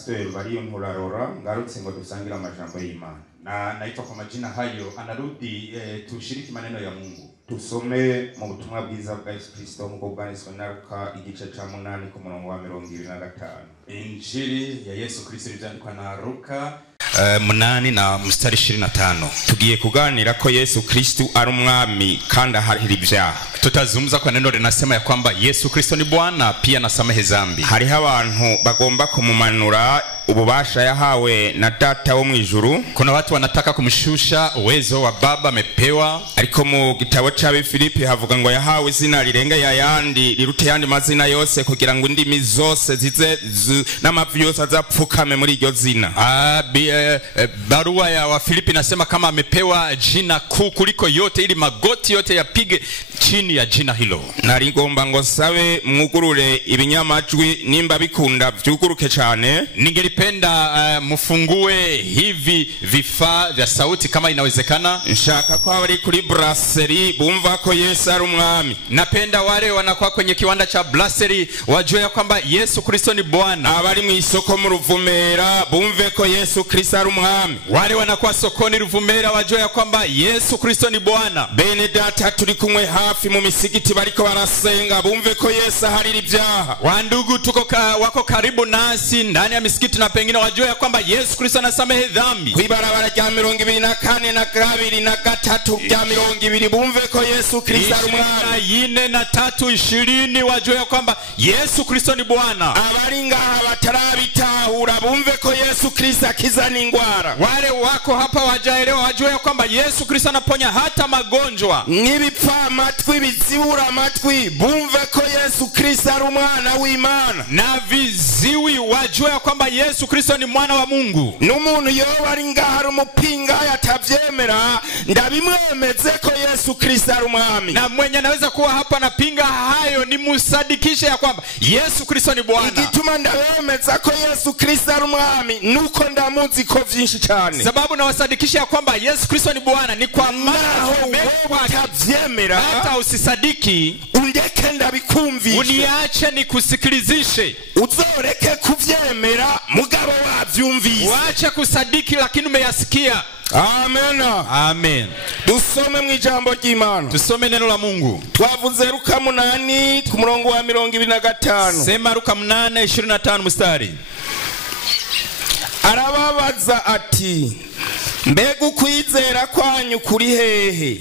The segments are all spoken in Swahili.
Pastor Bariyonkuru Laura ngarutse ngo dusangira amajambo y'Imana. Na naitwa kwa majina hayo anarudi tushiriki maneno ya Mungu. Tusome mu butumwa bwiza bwa Yesu Kristo nk'uko bwanditswe na Luka igice ca 8 ku murongo wa 25. Injili ya Yesu Kristo ivyandikwa na Luka 8 na mstari 25. Tugiye kuganira ko Yesu Kristo ari umwami kandi ahari ibyaha. Tutazungumza kwa neno linasema ya kwamba Yesu Kristo ni Bwana pia anasamehe dhambi. Hariho abantu bagomba kumumanura ububasha yahawe na Data wo mwijuru. Kuna watu wanataka kumshusha uwezo wa Baba amepewa, ariko mu gitabo cha Filipi havuga ngo yahawe izina lirenga ya yandi lirute yandi mazina yose kugira ngo indimi zose zize n'amavi yose azapfukame muri iryo zina. Barua ya wa Filipi nasema kama amepewa jina kuu kuliko yote ili magoti yote yapige chini ya jina hilo. Narigomba ngo sabe mwugurure ibinyamajwi nimba bikunda vyuguruke cyane. Ningelipenda mufungue hivi vifaa vya sauti kama inawezekana. Nshaka kwa wali kuri brasserie bumva ko Yesu ari umwami. Napenda wale wanakuwa kwenye kiwanda cha brasserie wajue kwamba Yesu Kristo ni Bwana. Abari mu isoko mu Ruvumera bumve ko Yesu Kristo ari umwami. Wale wanakuwa sokoni Ruvumera wajue kwamba Yesu Kristo ni Bwana. Bene data turi kumwe hafi mu misigiti bariko barasenga bumve ko Yesu ahari ibyaha. Wandugu wako karibu nasi ndani ya misikiti na pengine wajue kwamba Yesu Kristo anasamehe dhambi. Kwibarabara rya 24 na 2 na 3 na 3 rya 20 bumve ko Yesu Kristo ari umwami. 4 na 3:20 wajue kwamba Yesu Kristo ni Bwana. Abari ngaha batarabitahura bumve ko Yesu Kristo akizana ingwara. Wale wako hapa wajaelewa wajue kwamba Yesu Kristo anaponya hata magonjwa. Nibipfa amatwi bizibura amatwi bumve ko Yesu Kristo ari umwana w'Imana. Na viziwi wajue kwamba Yesu Kristo ni mwana wa Mungu. N'umuntu yoba ari ngaha umupinga yatavyemera ndabimwemeze ko Yesu Kristo ari umwami. Na mwenye anaweza kuwa hapa na pinga hayo ni musadikishe ya kwamba Yesu Kristo ni Bwana. Igituma ndabemeza ko Yesu Kristo ari umwami nuko ndamuzi ko vyinshi cyane. Sababu na wasadikisha ya kwamba Yesu Kristo ni Bwana ni kwa maana utavyemera hata usisadiki undeke ndabikumvishe. Uniache nikusikilizishe. Uzoreke kuvyemera mugabo wavyumvise. Waache kusadiki lakini umeyasikia. Amen. Amen. Dusome mu ijambo ry'Imana. Tusome neno la Mungu. Twavuze Luka 8 ku murongo wa 25. Sema Luka 8:25 mstari. Arababaza ati mbega ukwizera kwanyu kuri hehe?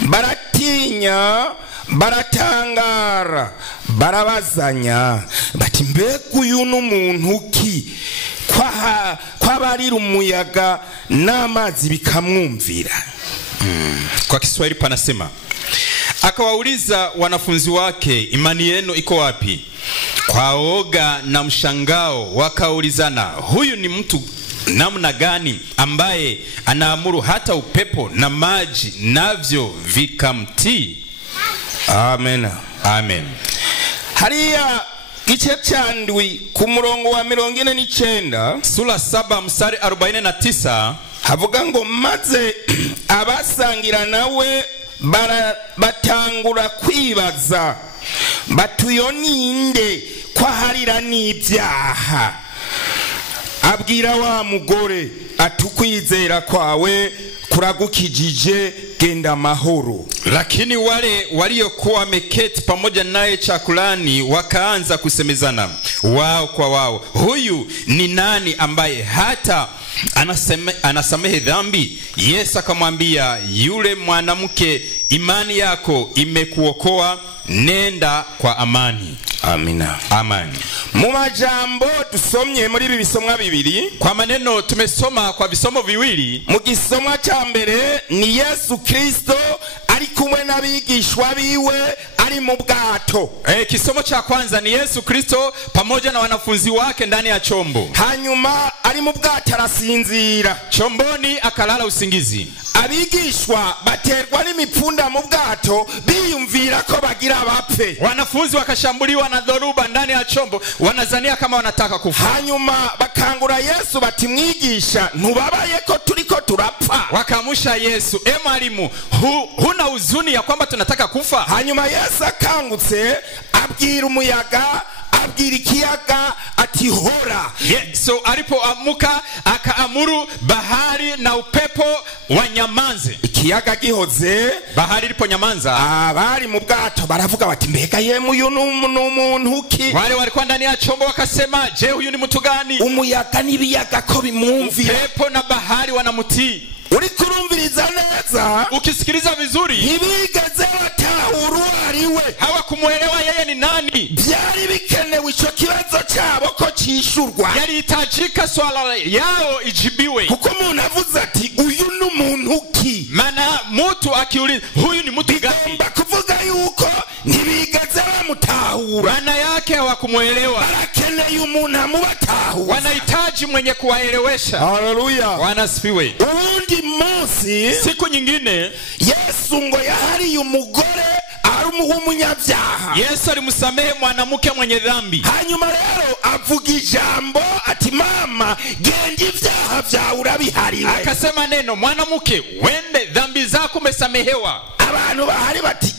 Baratinya baratangara barabazanya bati mbega uyu n'umuntu ki kwa barira umuyaga n'amazi bikamwumvira. Kwa Kiswahili panasema akawauliza wanafunzi wake, imani yenu iko wapi? Kwa oga na mshangao wakaulizana, huyu ni mtu namna gani ambaye anaamuru hata upepo na maji navyo vikamtii? Amen. Amen. Hariya gice cyandwi ku murongo wa 49 sura 7 mstari 49 havuga ngo maze abasangira nawe batangura kwibaza batuyo ninde kwa harira n'ibyaha. Abwira wa mugore atukwizera kwawe kuragukijije genda mahoro. Lakini wale waliokuwa wameketi pamoja naye chakulani wakaanza kusemezana wao kwa wao, huyu ni nani ambaye hata anasamehe dhambi? Yesu akamwambia yule mwanamke, imani yako imekuokoa, nenda kwa amani. Amina. Amen. Mu majambo dusomye muri ibi bisomwa bibiri, kwa maneno tumesoma kwa visomo viwili. Mu gisomwa cha mbere ni Yesu Kristo ari kumwe n'abigishwa biwe ari mu bwato. Kisomo cha kwanza ni Yesu Kristo pamoja na wanafunzi wake ndani ya chombo. Hanyuma ari mu bwato arasinzira. Chomboni akalala usingizi. Abigishwa baterwa n'imipfunda mu bwato biyumvira ko bagira bapfe. Wanafunzi wakashambuliwa na dhoruba ndani ya chombo, wanazania kama wanataka kufa. Hanyuma bakangura Yesu bati mwigisha, ntubabaye ko turiko turapfa? Wakamusha Yesu, mwalimu, huna huzuni ya kwamba tunataka kufa? Hanyuma Yesu akangutse abwira umuyaga, abwira ikiyaga ati hora. So alipoamka akaamuru bahari na upepo wanyamanze. Ikiyaga gihoze, bahari iliponyamaza, abari mu bwato baravuga bati mbega yemu uyu n'umuntu ki? Wale walikuwa ndani ya chombo wakasema, je, huyu ni mtu gani? Umuyaga n'ibiyaga ko bimwumvira, upepo na bahari wanamutii. Uri kurumviriza neza, ukisikiliza vizuri, ntibigeze batahura ariwe, hawakumuelewa yeye ni nani. Byari bikenewe ico kibazo cyabo ko cishurwa, yalihitajika swala yao ijibiwe. Kuko umuntu avuze ati uyu n'umuntu ki, maana mtu akiuliza huyu ni mtu gani, bigomba kuvuga yuko ntibigeze bamutahura, maana yake hawakumuelewa. Barakeneye umuntu amubatahura, wanahitaji mwenye kuwaelewesha. Haleluya, wanasifiwe. Ubundi munsi, siku nyingine, Yesu ngo yahariye umugore ari umunyabyaha. Yesu alimsamehe mwanamke mwenye dhambi. Hanyuma rero avuga ijambo ati mama genda ibyaha byawe urabihariwe. Akasema neno, mwanamke wende dhambi zako umesamehewa. Abantu bahari bati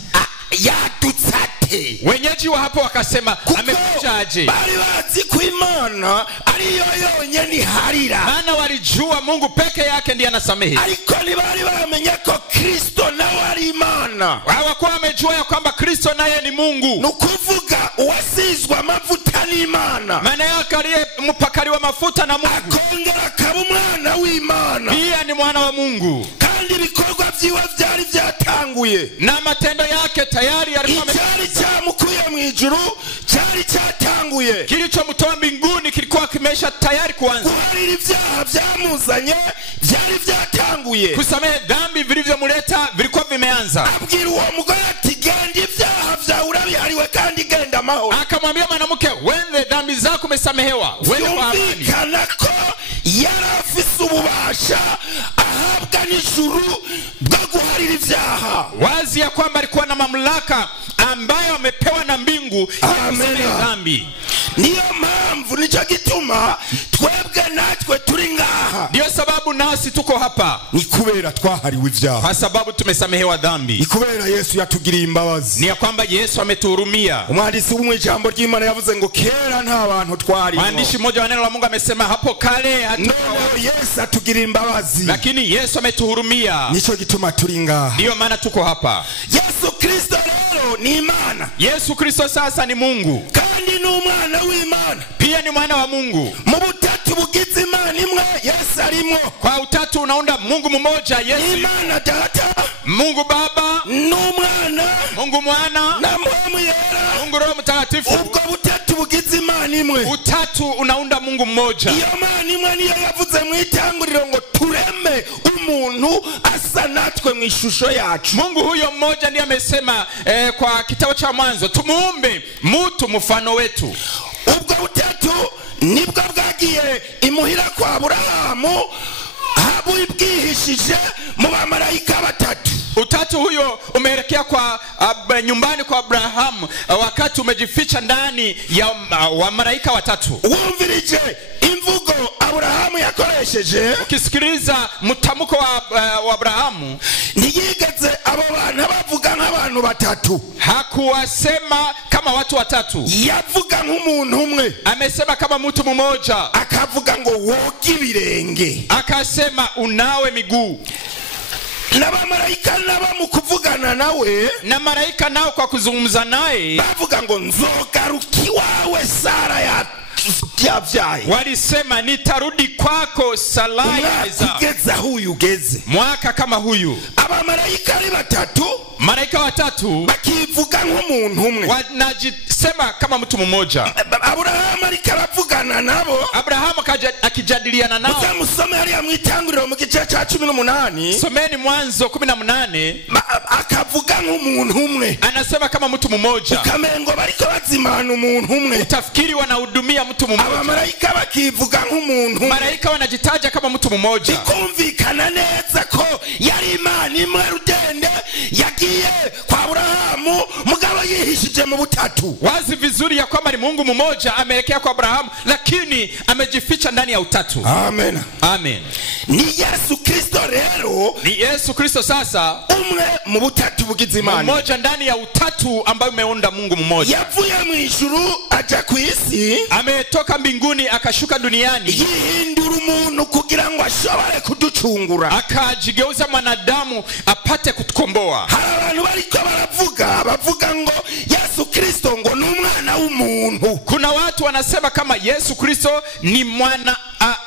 yadutsate. Wenyeji wa hapo wakasema amekujaje? Bari bazi ku Imana ariyo yonyene iharira. Maana walijua Mungu peke yake ndiye anasamehe. Ariko ntibari bamenye ko Kristo nawe ari Imana. Hawakuwa wamejua ya kwamba Kristo naye ni Mungu. Nukuvuga uwasizwa amavuta ni Imana. Maana yake aliye mpakari wa mafuta na Mungu, akongera akaba umwana w'Imana, pia ni mwana wa Mungu. Kandi ibikorwa byiwe byari byatanguye, na matendo yake tayari yalikuwa cyari cyamukuye mu ijuru, cyari cyatanguye. Kilichomtoa mbinguni kilikuwa kimesha tayari kuanza. Guharira ibyaha byamuzanye byari byatanguye. Kusamehe dhambi vilivyomleta vilikuwa vimeanza. Abwira uwo mugore ati genda ibyaha byawe urabihariwe kandi genda amahoro. Akamwambia mwanamke, wende dhambi zako umesamehewa, wende kwa amani. Kana ko yarafise ububasha ahabwa n'ijuru bwo guharira ibyaha. Wazi ya kwamba alikuwa na mamlaka ambayo amepewa na mbingu ya kusamehe dhambi. Niyo mpamvu nicyo gituma twebwe natwe turi ngaha. Ndio sababu nasi tuko hapa. Ni kubera twahariwe ibyaha. Kwa sababu tumesamehewa dhambi. Ni kubera Yesu yatugiriye imbabazi. Ni ya kwamba Yesu ametuhurumia. Umwandisi w'ijambo ry'Imana yavuze ngo kera nta bantu twari. Mwandishi mmoja wa neno la Mungu amesema hapo kale Yesu atugiriye imbabazi, lakini Yesu ametuhurumia. Nico gituma turi ngaha. Ndio maana tuko hapa. Yesu Kristo rero ni Imana. Yesu Kristo sasa ni Mungu. Kandi ni umwana w'Imana. Pia ni mwana wa Mungu. Mu butatu bugize Imana imwe Yesu arimo. Kwa utatu unaunda Mungu mmoja Yesu. Imana Data, Mungu Baba, n'Umwana, Mungu Mwana na Mpwemu Yera, Mungu Roho Mtakatifu. Ubwo butatu bugize Imana imwe. Utatu unaunda Mungu mmoja. Iyo Mana imwe niyo yavuze mu itanguriro ngo tureme umuntu asa natwe mu ishusho yacu. Mungu huyo mmoja ndiye amesema kwa kitabu cha Mwanzo, tumuumbe mtu mfano wetu. Ubwo butatu nibwo bwagiye imuhira kwa Aburahamu, habu ibwihishije mu bamarayika batatu. Utatu huyo umeelekea kwa nyumbani kwa Abrahamu wakati umejificha ndani ya wamalaika watatu. Wumvirije imvugo Abrahamu yakoresheje, ukisikiliza mtamko wa Abrahamu, ntiyigeze abo bantu bavuga nk'abantu batatu. Hakuwasema kama watu watatu, yavuga nk'umuntu umwe. Amesema kama mtu mmoja. Akavuga ngo woge ibirenge, akasema unawe miguu. Na bamarayika nabo mu kuvugana nawe, na malaika nao kwa kuzungumza naye bavuga ngo nzogaruka iwawe Sara yavyaye. Walisema nitarudi kwako Sarai ugeza huyu ugeze. Mwaka kama huyu. Abamarayika ari batatu, malaika watatu bakivuga nk'umuntu umwe, wanajisema kama mtu mmoja. Abrahamu alikavugana nabo, Abrahamu akijadiliana nao. Musome hali ya mwitanguriro mu gice cha 18. Someni Mwanzo 18. Akavuga nk'umuntu umwe, anasema kama mtu mmoja. Ukamengo bariko bazimana umuntu umwe, utafikiri wanahudumia mtu mmoja. Abamarayika bakivuga nk'umuntu umwe, malaika wanajitaja kama mtu mmoja. Ikumvikana neza ko yari Imana imwe rudende yagiye kwa Abrahamu mugabo yihishije mu butatu. Wazi vizuri ya kwamba ni Mungu mmoja ameelekea kwa Abrahamu, lakini amejificha ndani ya utatu. Amen. Amen. Ni Yesu Kristo rero, ni Yesu Kristo sasa umwe mu butatu bugize Imana, mmoja ndani ya utatu ambayo umeunda Mungu mmoja. Yavuye mu ijuru aja ku isi, ametoka mbinguni akashuka duniani, yihindura umuntu kugira ngo ashobore kuducungura, akajigeuza mwanadamu apate kutukomboa. Abantu bariko bavuga ngo Yesu Kristo ngo ni umwana w'umuntu. Kuna watu wanasema kama Yesu Kristo ni mwana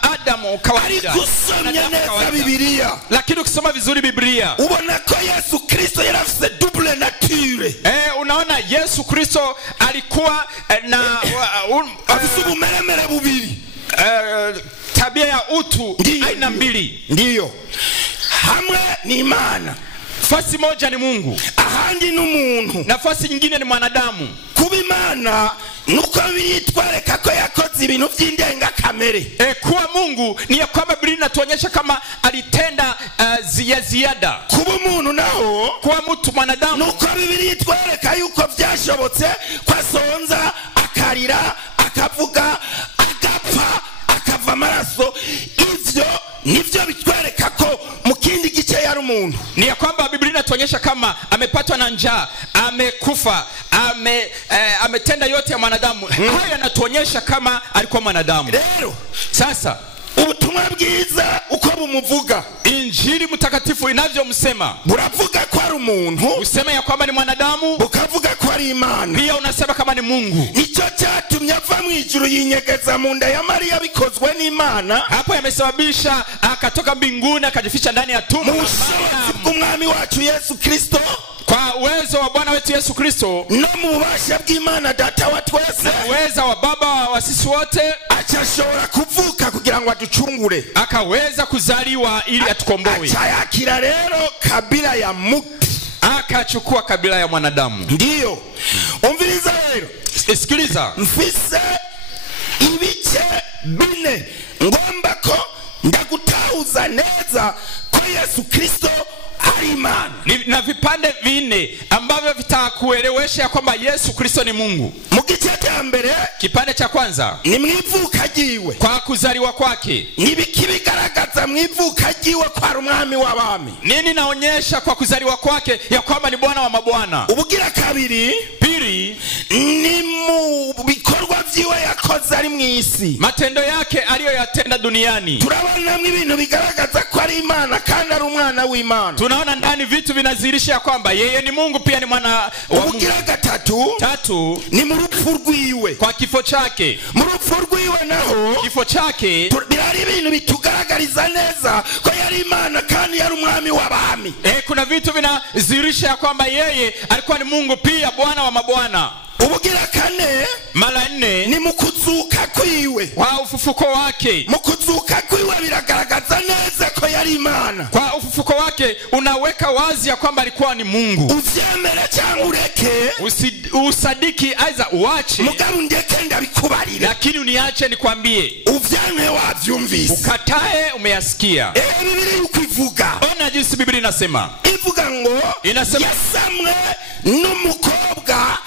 Adamu kawaida. Kusomya neza Biblia, lakini ukisoma vizuri Biblia ubona ko Yesu Kristo yarafise double nature. Unaona Yesu Kristo alikuwa na afise ubumeremere bubiri, tabia ya utu aina mbili. Ndiyo, hamwe ni Imana, nafasi moja ni Mungu, ahandi ni umuntu, nafasi nyingine ni mwanadamu. Kuba Imana nuko bitwareka ko yakoze ibintu by'indenga kamere. Kuwa Mungu ni ya kwamba Biblia inatuonyesha kama alitenda ziada. Kuba umuntu naho, kuwa mtu mwanadamu, nuko Biblia itwareka yuko byashobotse kwasonza, akarira, akavuga, agapfa, akava amaraso. Ivyo nivyo bitwereka ko mu kindi gice yari umuntu. Ni ya kwamba Biblia inatuonyesha kama amepatwa na njaa, amekufa, ametenda yote ya mwanadamu. Hayo yanatuonyesha kama alikuwa mwanadamu. Rero sasa ubutumwa bwiza uko bumuvuga, Injili mtakatifu inavyomsema, buravuga ko ari umuntu, usema ya kwamba ni mwanadamu, ukavuga ko ari Imana, pia unasema kama ni Mungu. Nicyo cyatumye ava mu ijuru yinyegeza mu nda ya Maria bikozwe n'Imana. Hapo yamesababisha akatoka mbinguni akajificha ndani ya tumbo la umwami wacu Yesu Kristo, kwa uwezo wa Bwana wetu Yesu Kristo, no mu bubasha bw'Imana data wa twese, uwezo wa Baba wa sisi wote, achashobora kuvuka kugira ngo aducungure, akaweza kuzaliwa ili atukomboe. Achayakira rero kabila ya muti, akachukua kabila ya mwanadamu. Ndiyo, umviriza rero, sikiliza, mfise ibice bine ngomba ko ndagutauza neza ko Yesu Kristo ari Imana. Na vipande vinne ambavyo vitakuelewesha ya kwamba Yesu Kristo ni Mungu. Mu gice cya mbere, kipande cha kwanza, ni mwivuka jiwe, kwa kuzaliwa kwake. Ni bikibigaragaza mwivuka jiwe kwa umwami w'abami. Nini naonyesha kwa kuzaliwa kwake ya kwamba ni Bwana wa mabwana? Ubugira kabiri, pili, ni mu bikorwa vyiwe yakoze ari mwisi, matendo yake aliyoyatenda duniani. Turabona ibintu bigaragaza ko ari Imana kandi ari umwana w'Imana. Tunaona ndani vitu vinazihirisha ya kwamba yeye ni Mungu pia ni mwana wa Mungu. Ubugira tatu, ni mu rupfu rwiwe, kwa kifo chake. Mu rupfu rwiwe naho, kifo chake, birari ibintu bitugaragariza neza ko yari Imana kandi yari umwami w'abami. Kuna vitu vinazihirisha ya kwamba yeye alikuwa ni Mungu pia Bwana wa mabwana. Ubugira kane, mara nne, ni mukuzuka kwiwe, kwa ufufuko wake. Mukuzuka kwiwe biragaragaza neza ko yari Imana. Kwa ufufuko wake unaweka wazi ya kwamba alikuwa ni Mungu. Uvyemere cyangwa ureke, usadiki aiza uache, mugabo ndeke ndabikubarira, lakini uniache nikwambie. Uvyanwe wavyumvise, ukatae umeyasikia. Biblia ukivuga, ona jinsi Biblia inasema. Ivuga ngo, inasema yasamwe n'umukobwa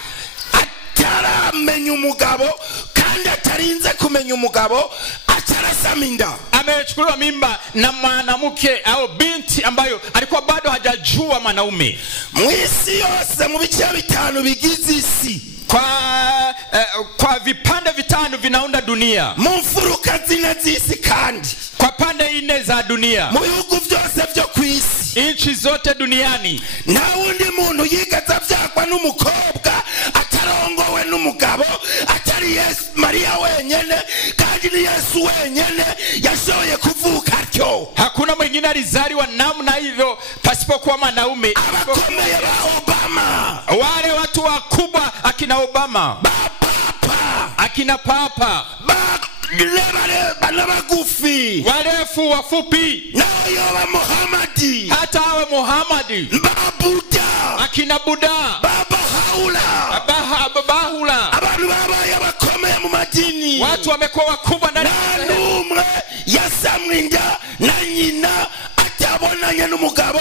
ataramenya umugabo kandi atarinze kumenya umugabo, atarasama inda. Amechukuliwa mimba na mwanamke au binti ambayo alikuwa bado hajajua mwanaume. Mwisi yose mu bice bitanu bigize isi, kwa vipande vitano vinaunda dunia, mu mfuruka zine z'isi, kandi kwa pande nne za dunia, mu bihugu byose byo ku isi, nchi zote duniani. Nta wundi muntu yigeze avyagwa n'umukobwa atarongowe n'umugabo atari Yesu Maria wenyene, kandi ni Yesu wenyene yashoboye kuvuka atyo. Hakuna mwingine alizaliwa namna hivyo pasipokuwa mwanaume. Abakomeye ba Obama, wale watu wakubwa akina Obama, akina Papa, bagufi, warefu wafupi, nayo Muhammadi, hata awe Muhammadi, Buddha, akina Buddha, Bahula, abantu babaye abakomeye mu madini, watu wamekuwa wakubwa ndani ya umwe yasamwe inda na nyina atabonanye n'umugabo,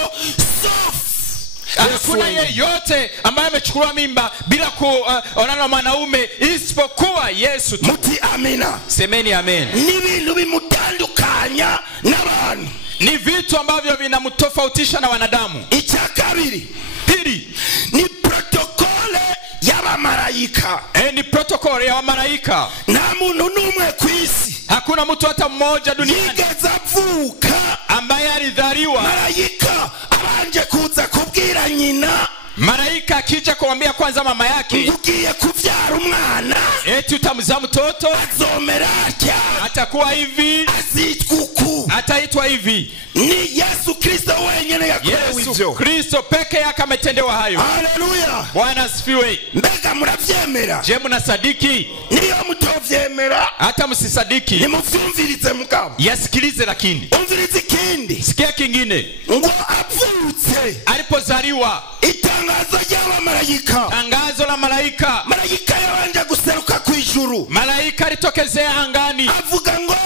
hakuna yeyote ambaye amechukuliwa mimba bila kuonana na mwanaume isipokuwa Yesu tu. Muti amina. Semeni amen. Ni bintu bimutandukanya n'abantu. Ni vitu ambavyo vinamtofautisha na wanadamu. Icyakabiri, Pili, ni protokole y'abamarayika. ni protokoli ya malaika. Nta muntu n'umwe ku isi, Hakuna mtu hata mmoja duniani yigeze avuka ambaye alidhaliwa marayika abanje kuza kubwira nyina, malaika akija kumwambia kwanza mama yake, ugiye kuvyara umwana, eti utamzaa mtoto, azomera atya, atakuwa hivi, azitwa uku. ataitwa hivi. Ni Yesu Kristo wenyene yakorewe Yesu ivyo. Kristo peke yake ametendewa hayo. Haleluya. Bwana asifiwe. Mbega muravyemera? Je, mnasadiki? Niyo mutovyemera, Hata msisadiki, nimuvyumvirize mugabo. yasikilize. Lakini Umvirize ikindi, sikia kingine, ngo avutse, alipozaliwa, itangazo ry'abamarayika, tangazo la malaika, marayika yabanje guseruka kw'ijuru, malaika alitokezea angani, avuga ngo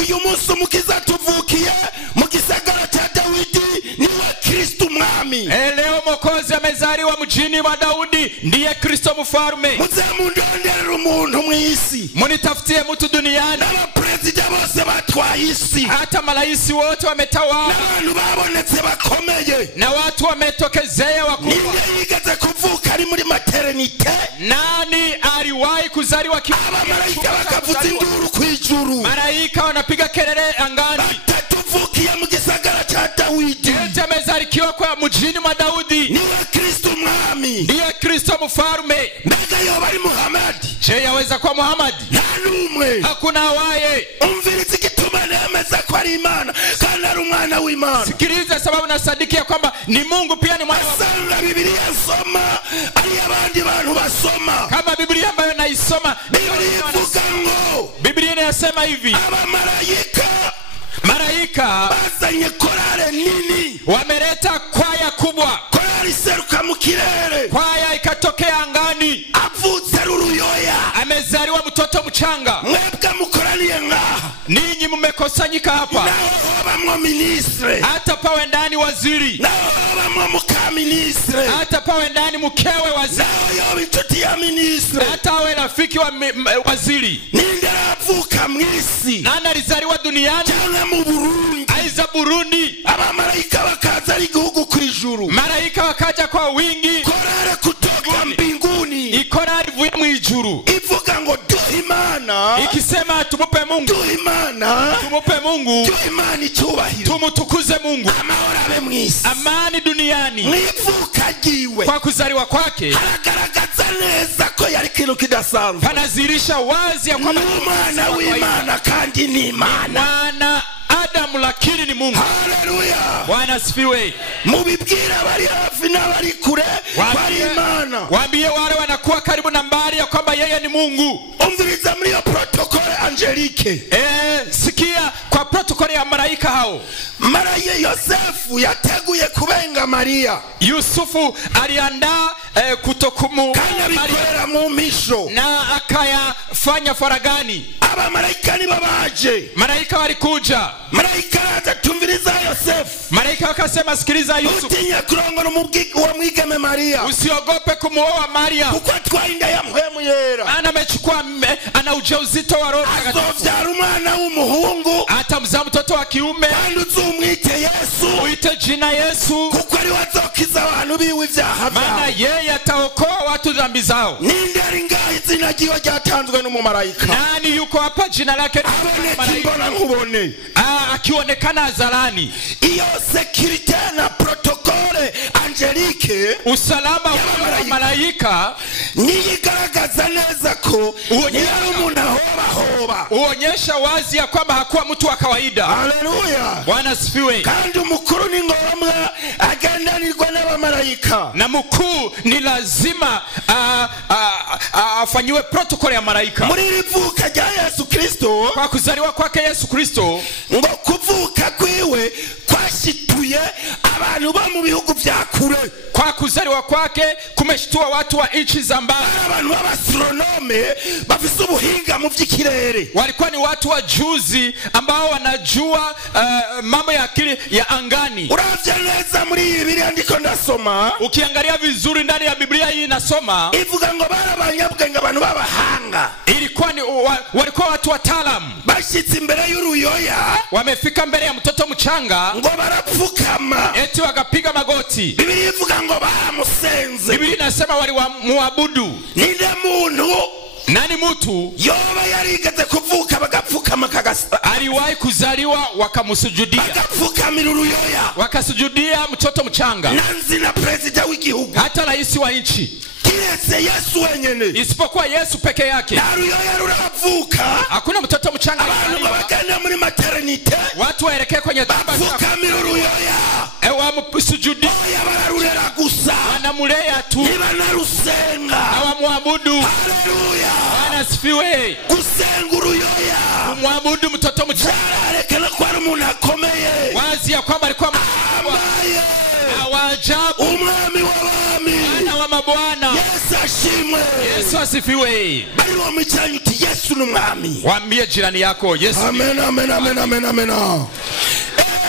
uyu munsi umukiza tuvukiye mu gisagara cha Dawidi, niwe Kristo umwami. leo Mwokozi amezaliwa mjini wa Daudi, ndiye Kristo mfalme. Muze mundonderera umuntu mw'isi, Munitafutie mtu duniani. n'abaperezida bose batwaye isi, Hata maraisi wote wametawala n'abantu babonetse bakomeye. na watu wametokezea wakubwa. Ninde yigeze kuvuka ari muri maternite? Nani aliwahi kuzaliwa Abamarayika bakavuza induru kw'ijuru, malaika wanapiga kelele angani, batatuvukiye mu gisagara cha Dawidi, eti amezalikiwa kwa mjini mwa Daudi, niwe Kristo umwami. ndiye Kristo mfalme. Mbega yoba ari Muhamadi? Je, yaweza kuwa Muhammad? Nta n'umwe. Hakuna awaye. Umviriza igituma nemeza ko ari Imana kandi ari umwana w'Imana. Sikiliza sababu na sadiki ya kwamba ni Mungu pia ni mwana wa Mungu. Asanga Biblia soma ari abandi bantu basoma. Kama Biblia ambayo naisoma, Biblia ivuga ngo Biblia inasema hivi, abamarayika malaika bazanye korale nini, wameleta kwaya kubwa. korale iseruka mu kirere, Kwaya ikatokea angani, avutse ruruyoya. amezaliwa mtoto mchanga. Mwebwe mukoraniye ngaha, Ninyi mmekusanyika hapa, naho hobamwo ministre, hata pawe ndani waziri, naho hobamwo mukaministre, hata pawe ndani mkewe waziri, naho yoba inshuti ya ministre. hata awe rafiki wa waziri. Ninde aravuka mw'isi Nani alizaliwa duniani? cyangwa mu Burundi, Aiza Burundi, abamarayika bakaza ari igihugu kw'ijuru, malaika wakaja kwa wingi, korale kutoka mbinguni ikorari vuye mwijuru, ivuga ngo duhe Imana, ikisema tumupe Mungu, duhe Imana, tumupe Mungu, duhe Imana icyubahiro, tumutukuze Mungu, amahoro abe mw'isi. amani duniani. Mwivuka ryiwe Kwa kuzaliwa kwake haragaragaza neza ko yari ikintu kidasanzwe, panazirisha wazi ya kwamba n'umwana w'Imana kandi ni Imana. mwana Adamu lakini ni Mungu. Haleluya. Bwana asifiwe. Mubibwira bari hafi n'abari kure bari Imana. Waambie wale wanakuwa karibu na mbali ya kwamba yeye ni Mungu. Umviriza muri yo protokole angelique. Sikia kwa protokoli ya malaika hao. Maraya Yosefu yateguye kubenga Maria. Yusufu aliandaa kutokumu Maria mu misho na akayafanya faragani. Abamarayika nibo baje. Malaika walikuja. Malaika akatumviriza Yosefu. Malaika wakasema, sikiliza Yusufu, utinya kurongora wa mwigeme Maria, usiogope kumuoa Maria, kuko atwainda ya mpwemu yera. amechukua ana ujauzito wa Roho Mtakatifu, azovyara umwana w'umuhungu, atamzaa mtoto wa kiume, kandi uzumwite Yesu, uite jina Yesu, kuko ari wazokiza abantu biwe ivyaha vyabo, maana yeye ataokoa watu dhambi zao. Ninde ari ngaho izina ryiwe ryatanzwe n'umumarayika? Nani yuko hapa jina lake aboneka imbona nkubone, akionekana hadharani? Iyo security na protokole angelique, usalama wa malaika, niyigaragaza neza ko yari umuntu ahoba, uonyesha wazi ya kwamba hakuwa mtu wa kawaida. Haleluya. Bwana asifiwe. Kandi umukuru ni ngombwa agandanirwa n'abamarayika, na mkuu ni lazima afanyiwe protokoli ya malaika. muri rivuka rya Yesu Kristo, kwa kuzaliwa kwake Yesu Kristo, ngo kuvuka kwiwe kwashituye abantu abantu bo mu bihugu vya kure. Kwa kuzaliwa kwake kumeshtua watu wa nchi za mbali. Abantu b'abastronome bafise ubuhinga mu vy'ikirere. Walikuwa ni watu wa juzi ambao wanajua mambo ya akili ya angani. Uravye neza muri Biblia ndiko ndasoma. Ukiangalia vizuri ndani ya Biblia hii nasoma, ivuga ngo barabanyabwenge abantu b'abahanga. Ilikuwa ni walikuwa watu wataalamu. Bashitse imbere y'uruyoya, wamefika mbele ya mtoto mchanga, ngo barapfukama, eti wakapiga magoti. Biblia ivuga ngo baramusenze. Biblia inasema walimuabudu. Ninde muntu? Nani mtu yoba yarigeze kuvuka bagapfukama kagasa? Aliwahi kuzaliwa wakamusujudia, bagapfukamira uruyoya, wakasujudia mtoto mchanga. Nanzi na president w'igihugu, hata rais wa nchi, kiretse Yesu wenyene, isipokuwa Yesu peke yake. Na ruyoya ruravuka, hakuna mtoto mchanga. Abantu bagenda muri maternite, watu waelekee kwenye chumba cha uruyoya, wamusujudia, bararurera gusa, wanamulea tu, banarusenga, hawamwabudu. Haleluya, Bwana asifiwe. Kusenga uruyoya, kumwabudu mtoto mchanga, arekana kwa umuntu akomeye, wazi ya kwamba alikuwa ambaye awajabu, umwami w'abami, Bwana wa mabwana. Yesu ashimwe, Yesu asifiwe. bari wa michanyu ti Yesu n'umwami. Waambie jirani yako Yesu. Amen, amen, amen, amen, amen.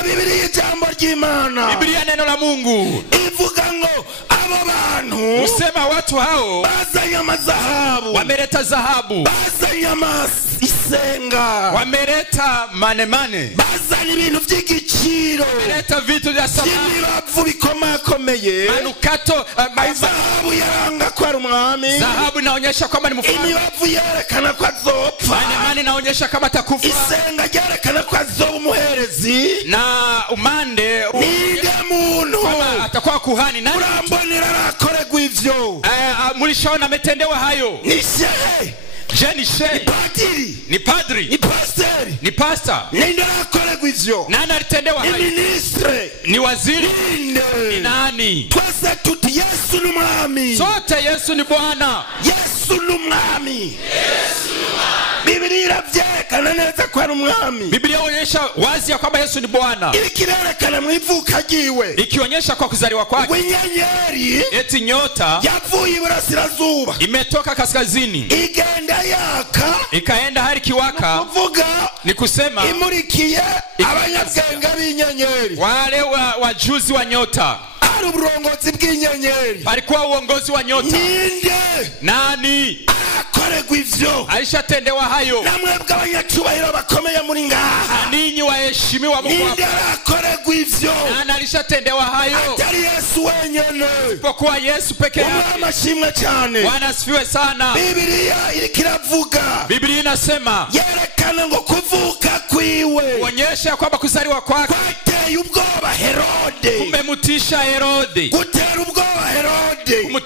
Biblia jambo ry'Imana, Biblia neno la Mungu ivuga ngo abo bantu, usema watu hao bazanye amazahabu, wameleta dhahabu, bazanye isenga, wameleta manemane, bazanye ibintu by'igiciro, wameleta vitu vya thamani, ibibavu bikomakomeye, manukato. Zahabu yaranga kwa umwami, dhahabu inaonyesha kwamba ni mfalme, imibavu yerekana kwa azopfa, manemane inaonyesha kama atakufa, isenga yerekana kwa azoba umuherezi, na umande ninde muntu atakuwa kuhani. Nani urambonera arakoregwa ivyo? Mulishaona ametendewa hayo? Ni shehe, je ni shehe, padiri, ni padri, ni pastori, ni pastor? ninde arakoregwa ivyo? Nani alitendewa hayo? Ni ministre, Ni waziri? ninde? Ni nani? Twese tuti Yesu n'umwami, Sote Yesu ni Bwana. Yesu n'umwami, Biblia iravyekana neza kwa umwami. Biblia inaonyesha wazi ya kwamba Yesu ni Bwana, Ikirerekana mwivuka jiwe, ikionyesha kwa kuzaliwa kwake, winyenyeri eti nyota yavuye iburasirazuba, imetoka kaskazini igenda yaka, ikaenda hadi kiwaka, kuvuga ni kusema imurikiye abanyabwenge b'inyenyeri, wale wajuzi wa nyota. ari uburongozi bw'inyenyeri, Palikuwa uongozi wa nyota. ninde Nani arakoregwa ivyo? alishatendewa hayo? Namwebwe abanyacubahiro bakomeye muri ngaha, Ninyi waheshimiwa Mungu ninde hapa, arakoregwa ivyo? nani alishatendewa hayo? Atari Yesu wenyene, Isipokuwa Yesu peke umwami yake. ashimwe cyane. Bwana asifiwe sana. Biblia iriko iravuga, Biblia inasema yerekana ngo kuvuka kwiwe kuonyesha kwamba kuzaliwa kwake kwateye ubwoba Herode, kumemutisha Herode, gutera ubwoba Herode,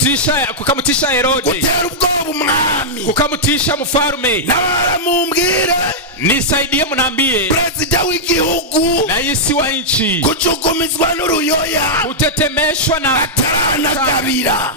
kukamutisha Herode, gutera ubwoba umwami. kukamutisha mfalme. Nabaramumbwire, Nisaidie mnaambie perezida w'igihugu rais wa nchi kujukumizwa n'uruyoya, kutetemeshwa na ataranagabira,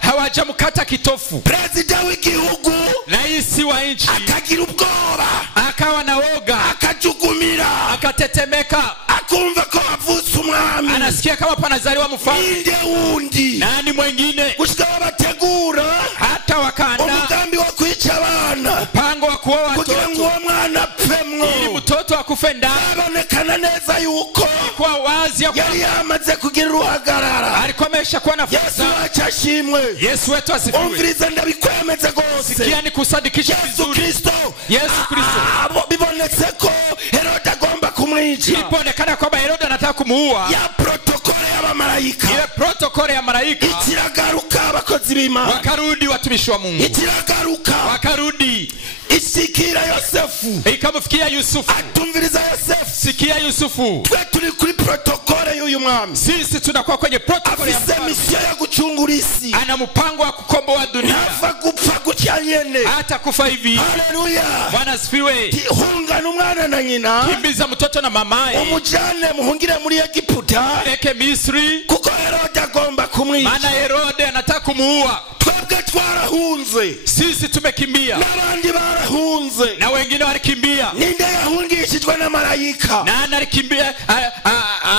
hawajamkata kitofu. perezida w'igihugu Rais wa nchi akagira ubwoba, akawa na woga, akajugumira, akatetemeka, akumva ko havutse umwami. anasikia kama panazaliwa mfalme. Ninde wundi Nani mwingine? gushika bategura Hata wakanda umugambi wo kwica abana, mpango wa kuoa kugira ngo watoto uwo mwana apfemwo, ili mtoto akufe ndani. abonekana neza yuko Kwa wazi ya yari yamaze kugira uruhagarara. alikuwa ameshakuwa na Yesu fursa. wacu ashimwe. Yesu wetu asifiwe. Umviriza ndabikwemeze gose, Sikia ni kusadikisha Yesu vizuri. Kristo, Yesu Kristo bibonetse ko Herode agomba kumwica, ilipoonekana kwamba Herode anataka kumuua, ya protokole y'abamarayika ile protokole ya malaika ikiragaruka, abakozi b'Imana wakarudi, watumishi wa Mungu ikiragaruka, wakarudi, isikira Yosefu, ikamfikia Yusufu. atumviriza Yosefu. Sikia Yusufu, Twe turi kuri protokole y'uyu mwami, sisi tunakuwa kwenye protokole ya afise mfalme. misiyo yo gucungura isi, Ana mpango wa kukomboa dunia, ntava gupfa gutya nyene. hata kufa hivi. Haleluya, Bwana asifiwe. hungana umwana na nyina, Kimbiza mtoto na mamaye, umujane muhungire muri Egiputa, peleke Misri, kuko Herode agomba kumwica. maana Herode anataka kumuua. Twebwe twebwe twarahunze, sisi tumekimbia n'abandi barahunze, na wengine walikimbia. ninde yahungishijwe na malaika? Nani alikimbia?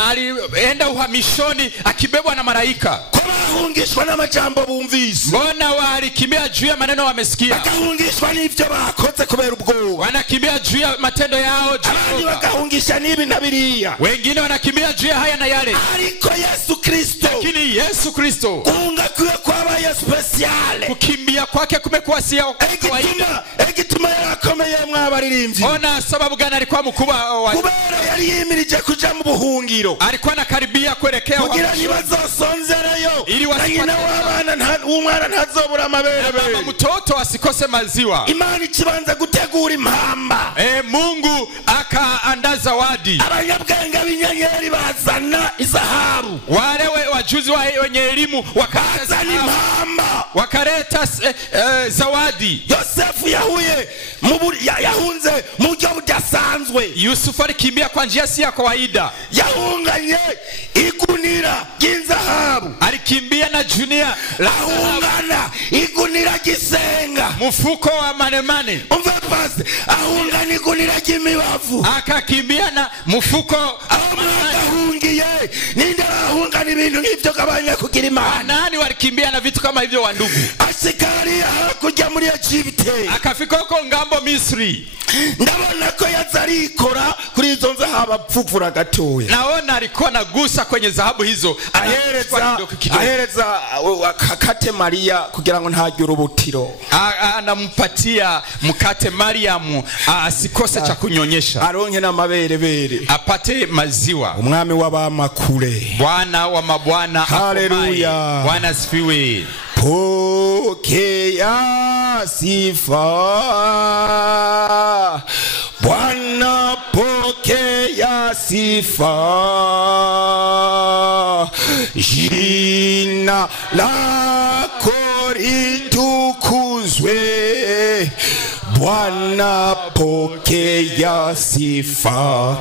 Alienda uhamishoni akibebwa na malaika. Ko bahungishwa n'amajambo bumvise? Mbona walikimbia juu ya maneno wamesikia? Bakahungishwa n'ivyo bakoze kubera ubwoba. Wanakimbia juu ya matendo yao. Abandi bakahungisha n'ibi na biriya. Wengine wanakimbia juu ya haya na yale. Ariko Yesu Kristo, Lakini Yesu Kristo, kuunga kwe kwabaye speciale, kukimbia kwake kumekuwa si kawaida. Egituma yarakomeye mwabaririmbyi. Ona sababu gani alikuwa mkubwa wa kubera yari yimirije kuja mu buhungiro, alikuwa anakaribia kuelekea kugira ntibazosonzereyo, ili nyina w'abana umwana ntazobura amabere. mama mtoto asikose maziwa. Imana ikibanza gutegura impamba, Mungu akaandaa zawadi. abanyabwenge b'inyenyeri bazana izahabu, Wale wajuzi wenye elimu bazana impamba, wakaleta zawadi. Yosefu yahunze mu buryo budasanzwe. Yusufu alikimbia kwa njia si ya kawaida. Yahunganye igunira ry'inzahabu, Alikimbia na junia ahungana igunira gisenga, mfuko wa manemane. umva pasi, ahungana igunira ry'imibavu, Akakimbia na mfuko. aho mwagahungiye ninde ahungana ibintu nk'ivyo kabanya kugira imana? Nani walikimbia na vitu kama hivyo wa ndugu? Asikari hakurya muri Egypte, Akafika huko ngambo Misri. ndabona ko yazarikora kuri izo nzahabu apfupfura gatoya. Naona alikuwa nagusa kwenye dhahabu hizo. Ahereza kakate Maria kugira ngo ntajye urubutiro. Anampatia mkate Mariamu asikose cha kunyonyesha. Aronke na maberebere, Apate maziwa. umwami w'abamakure, Bwana wa mabwana. Haleluya. Bwana asifiwe. pokea sifa Bwana, pokea sifa, jina lako litukuzwe, Bwana pokea sifa.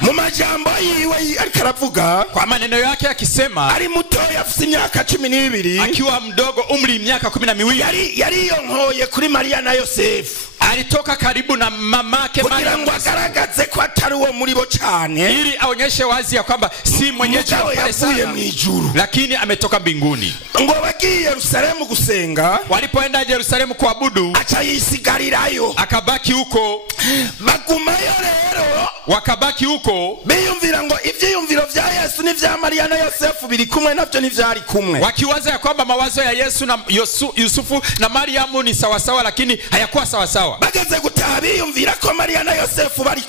Mu majambo yiwe ariko aravuga, kwa maneno yake akisema, ari mutoya afite imyaka 12, akiwa mdogo umri miaka 12, yari yonkoye kuri Maria na Yosefu, alitoka karibu na mamake kugira ngo agaragaze ko atari uwo muri bo cyane, ili aonyeshe wazi ya kwamba si mwenyeji wa pale sana, lakini ametoka mbinguni. Ngo bagiye Yerusalemu gusenga, walipoenda Yerusalemu kuabudu, acha yisigarirayo, akabaki huko. Bagumayo rero, wakabaki huko, biyumvira ngo ivyiyumviro vya Yesu n'ivya Maria na Yosefu biri kumwe, navyo ntivyari kumwe, wakiwaza ya kwamba mawazo ya Yesu na Yusufu na Mariamu ni sawa sawa, lakini hayakuwa sawa sawa. Bageze gutaha biyumvira ko Maria na Yosefu bari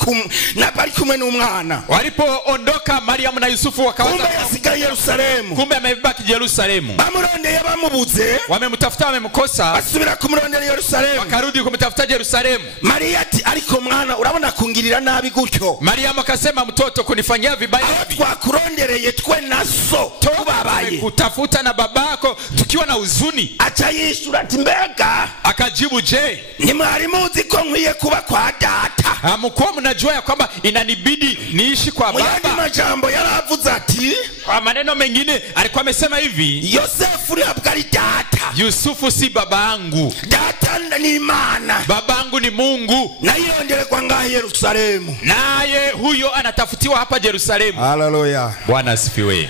kumwe n'umwana. Walipoondoka Mariamu na Yusufu wakawaza kumbe yasigaye Yerusalemu, kumbe amebaki Yerusalemu. Bamurondeye bamubuze, wamemtafuta wamemkosa, basubira kumurondera Yerusalemu, wakarudi kumtafuta Yerusalemu. Maria ati ariko mwana urabona kungirira nabi gutyo. Mariamu akasema, mtoto kunifanyia vibaya hivi, twakurondereye twe naso tubabaye kutafuta na babako tukiwa na huzuni. Acha yishura ati mbega, akajibu, je, ni mwari muzi ko nkwiye kuba kwa data? Hamkuwa mnajua ya kwamba inanibidi niishi kwa baba? Muyandi majambo yaravuze ati, kwa maneno mengine alikuwa amesema hivi, Yosefu ntabwo ari data, Yusufu si babangu, data ni Imana, babangu ni Mungu, na yonderwa ngaho Yerusalemu, naye huyo anatafutiwa hapa Yerusalemu. Haleluya, Bwana asifiwe.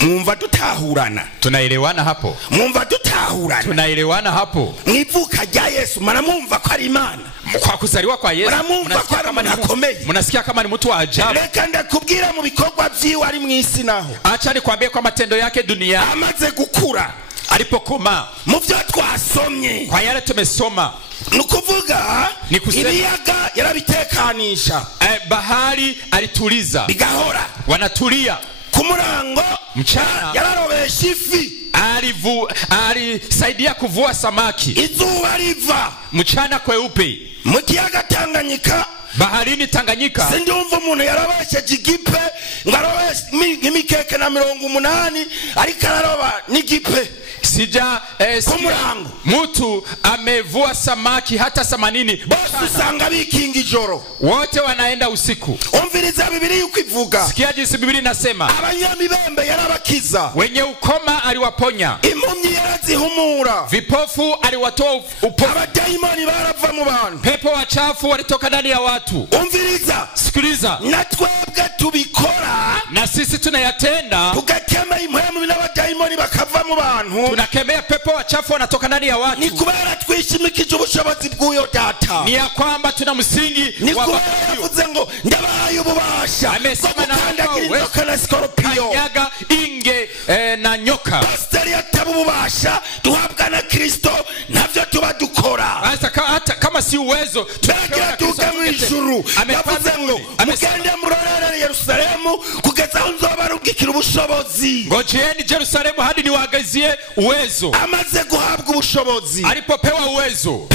Mwumva tutahurana? Tunaelewana hapo? Mwumva tutahurana? Tunaelewana hapo? Mwivuka rya Yesu mnamwumva ko ari Imana, kwa kuzaliwa kwa Yesu mnamwumva ko ari umuntu akomeye, mnasikia kama ni mtu wa ajabu. Reka ndakubwira mu bikorwa vyiwe ari mwisi naho, acha nikwambie kwa matendo yake dunia, amaze gukura, alipokoma, mu byo twasomye, kwa yale tumesoma, nukuvuga ibiyaga yarabitekanisha, bahari alituliza bigahora, wanatulia. Kumurango mchana yararobesha ifi, alisaidia kuvua samaki. Izuba riva mchana kweupe, mu kiyaga Tanganyika, baharini Tanganyika. Sindumva umuntu yarabesheje igipe ngo arobeshe imikeke na 80 ariko araroba n'igipe. sija kumurango mtu amevua samaki hata 80 bose usanga bikinga ijoro wote wanaenda usiku. umviriza Biblia yuko ivuga Sikia jinsi Biblia inasema abanyamibembe yarabakiza wenye ukoma aliwaponya, impumyi yarazihumura vipofu aliwatoa upofu, abadayimoni barava mu bantu, pepo wachafu walitoka ndani ya watu. umviriza Sikiliza, na twebwe tubikora na sisi tunayatenda, tugakema impwemu n'abadayimoni bakava mu bantu, tunakemea pepo wachafu wanatoka ndani ya watu. ni kubera twishimikije ubushobozi bw'uyo data, Ni ya kwamba tuna msingi ni wa kubera yavuze ngo ndabaye ububasha amesema na gukandagira inzoka na skorpiyo, kanyaga inge na nyoka. pasiteri yataba ububasha duhabwa na Kristo navyo tuba dukora. Hata kama si uwezo Tunagira tuka mu ijuru, yavuze ngo mugende murorere Yerusalemu kugeza aho nzobarungikira ubushobozi. Ngojeeni Yerusalemu hadi niwaagazie uwezo. Amaze guhabwa ubushobozi, Alipopewa uwezo,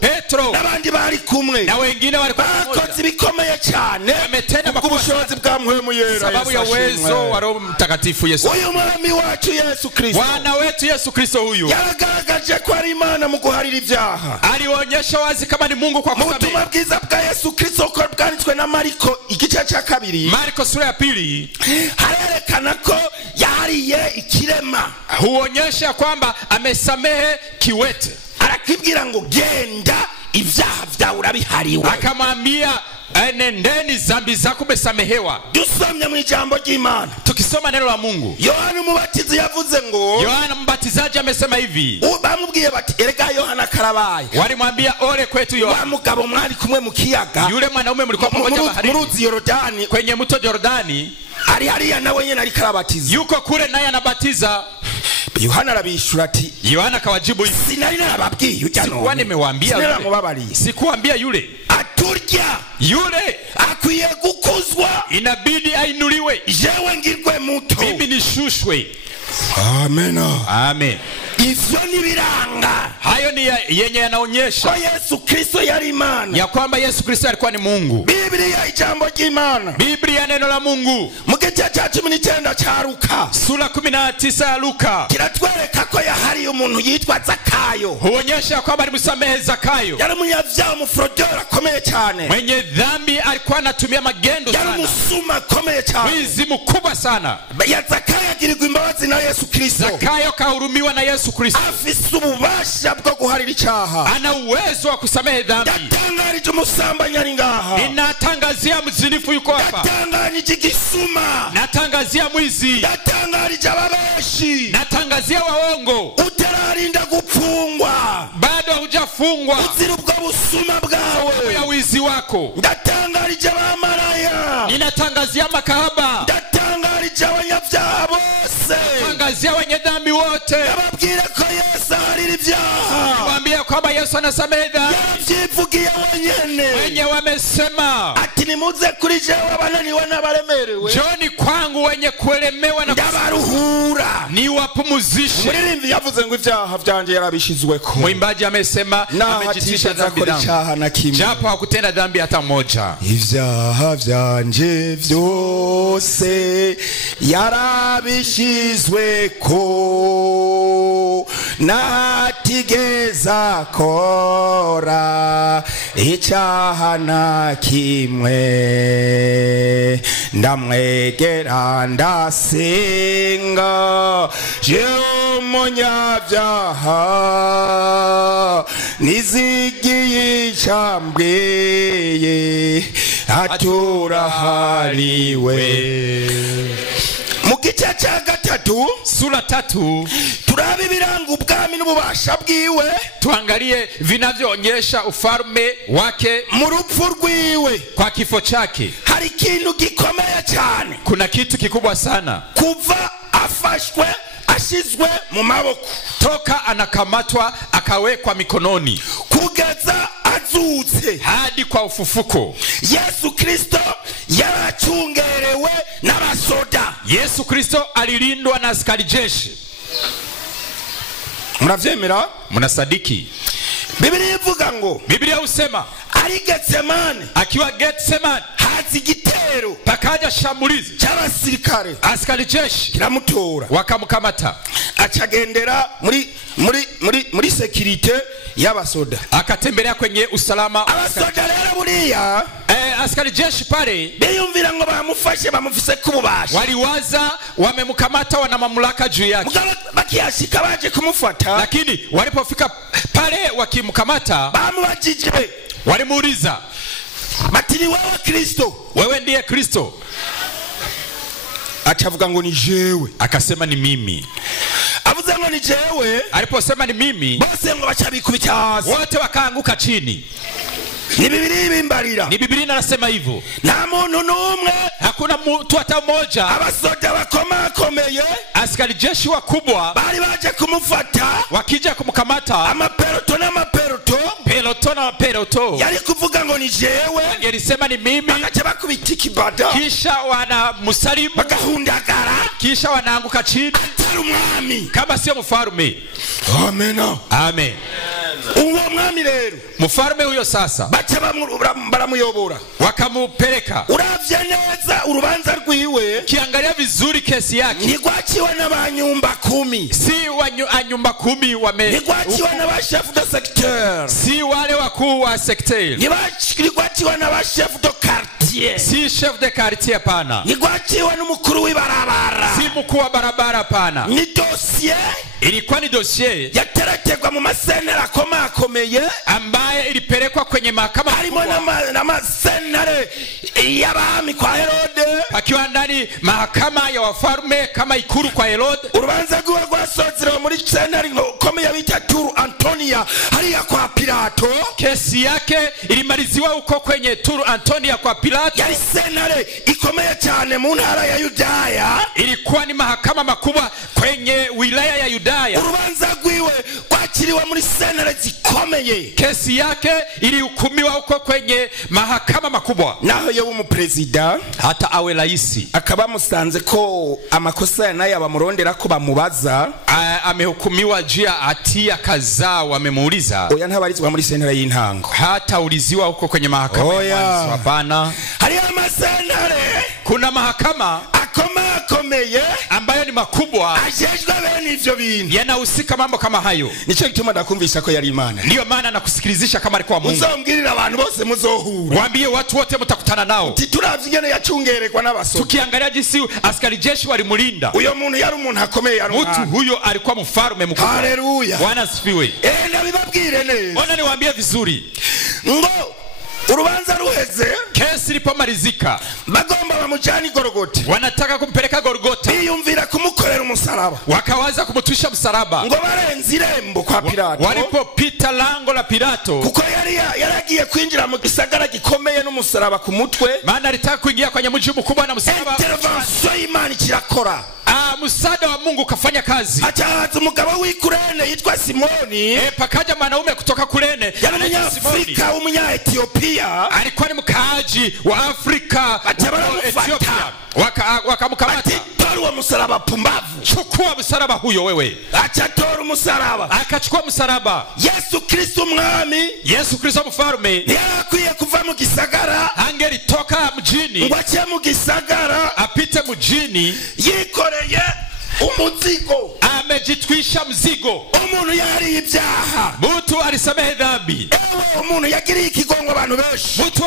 Petro n'abandi bari kumwe na wengine walikuwa bakoze bikomeye cyane ametenda ubushobozi bwa Mpwemu Yera, sababu ya uwezo wa Roho Mtakatifu Yesu. uyu mwami wacu Yesu Kristo, Bwana wetu Yesu Kristo huyu yaragaragaje ko ari Imana mu guharira ibyaha. alionyesha wazi kama ni Mungu kwa Mu kusamehe. butumwa bwiza bwa Yesu Kristo uko bwanditswe na Mariko igice cya 2, Marko sura ya 2 harerekana ko yahariye ikirema, huonyesha kwamba amesamehe kiwete, arakibwira ngo genda ibyaha byawe urabihariwe, akamwambia nendeni zambi zako umesamehewa. dusomye mu ijambo ry'Imana. Tukisoma neno la Mungu, Yohana Umubatizi yavuze ngo, Yohana Mbatizaji amesema hivi, bamubwiye bati erega Yohana karabaye, walimwambia ole kwetu Yohana, wa mugabo mwari kumwe mu kiyaga, yule mwanaume mlikuwa pamoja baharini muruzi Yorodani, kwenye mto Yordani, ari hariya nawe nyene ari karabatiza, yuko kule naye anabatiza. Yohana arabishura ati, Yohana kawajibu hivi, sinari narababwiye ujya none, sikuwa nimewaambia yule, mubabariye, sikuambia yule, aturya yule akwiye gukuzwa, inabidi ainuliwe, jewe ngirwe muto, mimi nishushwe. amen, Amen. ivyo nibiranga, Hayo ni yenye yanaonyesha ko Yesu Kristo yari Imana, ya kwamba Yesu Kristo alikuwa ni Mungu. Biblia ijambo ry'Imana, Biblia neno la Mungu mu gice cya 19 cya Luka sura 19 ya Luka kiratwereka ko yahariye umuntu yitwa Zakayo, huonyesha kwamba alimsamehe Zakayo, yari umunyavyaha, umufrodora akomeye cyane, mwenye dhambi, alikuwa anatumia magendo yari sana, umusuma akomeye cyane, mwizi mkubwa sana. ya Zakayo agirirwa imbabazi na Yesu Kristo, Zakayo kahurumiwa na Yesu Kristo, afise ububasha bwo guharira icyaha, ana uwezo wa kusamehe dhambi. yatangarije umusambanyi ari ngaha, Ninatangazia mzinifu yuko hapa, yatangarije igisuma, natangazia mwizi, yatangarije ababeshi, natangazia waongo, utararinda gupfungwa, bado hujafungwa uzira ubwo busuma bwawe, ya wizi wako. ndatangarije abamaraya, Ninatangazia makahaba, ndatangarije abanyabyaha bose, tangazia wenye dhambi wote, yababwire ko Yesu aharira ibyaha, waambia kwamba Yesu anasamehe dhambi. yarabyivugiye wenyene, Wenye wamesema ati nimuze kuri jewe abananiwe n'abaremerewe, njoni kwangu wenye kuelemewa na ndabaruhura, niwapumuzishe. umuririmbyi yavuze ngo ibyaha byanje yarabishizweko, Mwimbaji amesema amejitisha dhambi akora zangu, icyaha na kimwe, japo hakutenda dhambi hata moja. ibyaha byanje byose yarabishizweko, natigeza kora icyaha na kimwe, ndamwegera ndasenga, jewe umunyabyaha nizigiye icambweye aturahariwe. Mu gice cya 3 Sura 3 turaba ibiranga ubwami n'ububasha bwiwe, tuangalie vinavyoonyesha ufalme wake mu rupfu rwiwe kwa kifo chake. hari ikintu gikomeye cyane, Kuna kitu kikubwa sana, kuva afashwe ashizwe mu maboko, toka anakamatwa akawekwa mikononi kugeza azutse hadi kwa ufufuko. Yesu Kristo yaracungerewe n'abasoda. Yesu Kristo alilindwa na askari jeshi. Muravyemera? Mnasadiki? Biblia ivuga ngo, Biblia husema ari Getsemane akiwa Getsemani hazi igitero pakaja shambulizi cy'abasirikare askari jeshi kiramutora wakamkamata acagendera muri security y'abasoda akatembelea kwenye usalama abasoda rero buriya askari jeshi pale biyumvira ngo bamufashe bamufise kububasha waliwaza wamemkamata wana mamlaka juu yake bakiyashika baje kumufata lakini walipofika pale wakimkamata bamubajije walimuuliza bati ni wewe Kristo wewe ndiye Kristo achavuga ngo ni jewe akasema ni mimi avuze ngo ni jewe aliposema ni mimi bose ngo bacabikubita hasi wote wakaanguka chini ni Biblia ibimbarira ni Biblia inasema hivyo nta muntu numwe hakuna mtu hata mmoja abasoda bakomakomeye askari jeshi wakubwa bali baje kumufata wakija kumkamata amapeloto n'amapeloto peloto yari kuvuga ngo ni jewe angelisema ni mimi bakaca bakubita ikibada kisha wana musalimu bagahundagara kisha wanaanguka chini atari umwami kama sio mfalme amen amen uwo mwami rero mfalme huyo sasa baca baramuyobora wakamupeleka uravye neza urubanza rwiwe kiangalia vizuri kesi yake ni gwaciwe n'abanyumba 10 si wa nyumba 10 wame ni gwaciwe n'aba chef de secteur si wale wakuu wa secteur ni gwaciwe n'aba chef de quartier si chef de quartier pana ni gwaciwe n'umukuru w'ibarabara si mkuu wa barabara pana ni dossier ilikuwa ni dossier yateretegwa mu masenera akomakomeye ambaye ilipelekwa kwenye mahakama harimo na masenare y'abami kwa Herode akiwa ndani mahakama ya wafalme kama ikuru kwa Herode urubanza rwiwe rwasozera muri senari komeye bita Turu Antonia hariya kwa Pilato kesi yake ilimaliziwa huko kwenye Turu Antonia kwa Pilato yari senare ikomeye cyane mu ntara ya Yudaya ilikuwa ni mahakama makubwa kwenye wilaya ya Yudaya urubanza rwiwe rwakiriwe muri senare zikomeye kesi yake ilihukumiwa huko kwenye mahakama makubwa naho yewe umupresident hata awe raisi akaba musanze ko amakosa nayo abamurondera ko bamubaza amehukumiwa jia hatia kadhaa wamemuuliza oya ntabarizwa muri senare y'intango hata uliziwa huko kwenye mahakama ya mwanzo hapana hari amasenare kuna mahakama akomakomeye ambayo ni makubwa ajejwe bene ivyo bintu yanahusika mambo kama hayo nico gituma ndakumvisha ko yari Imana ndio maana nakusikilizisha kama alikuwa Mungu uzombwirira abantu bose muzohura waambie watu wote mtakutana nao tituravye ingene yacungerekwa n'abasoda tukiangalia jinsi askari jeshi walimulinda uyo muntu yari umuntu akomeye yari mtu huyo alikuwa mfalme mkubwa haleluya Bwana asifiwe ndabibabwire neza ona niwaambie vizuri ngo urubanza ruheze kesi ilipomalizika bagomba bamujani Golgota wanataka kumpeleka Golgota biyumvira kumukorera umusaraba wakawaza kumutwisha msalaba ngo barenze irembo kwa Pilato walipopita lango la Pilato kuko yaragiye kwinjira mu gisagara gikomeye n'umusaraba ku mutwe maana alitaka kuingia kwenye mji mkubwa na msalaba intervention y'Imana kirakora msaada wa Mungu kafanya kazi achaza umugabo w'ikurene yitwa Simoni pakaja mwanaume kutoka Kurene Afrika umunya Ethiopia alikuwa ni mkaaji wa Afrika Ethiopia wakamkamata toa msalaba pumbavu chukua msalaba huyo wewe acha toa msalaba akachukua msalaba Yesu Kristo mwami Yesu Kristo mfalme yakwiye kuva mu gisagara angelitoka mjini ngwache mu gisagara apite mjini yikoreye umuzigo amejitwisha mzigo umuntu yari ibyaha mtu alisamehe dhambi umuntu yagiriye ikigongo abantu benshi mtu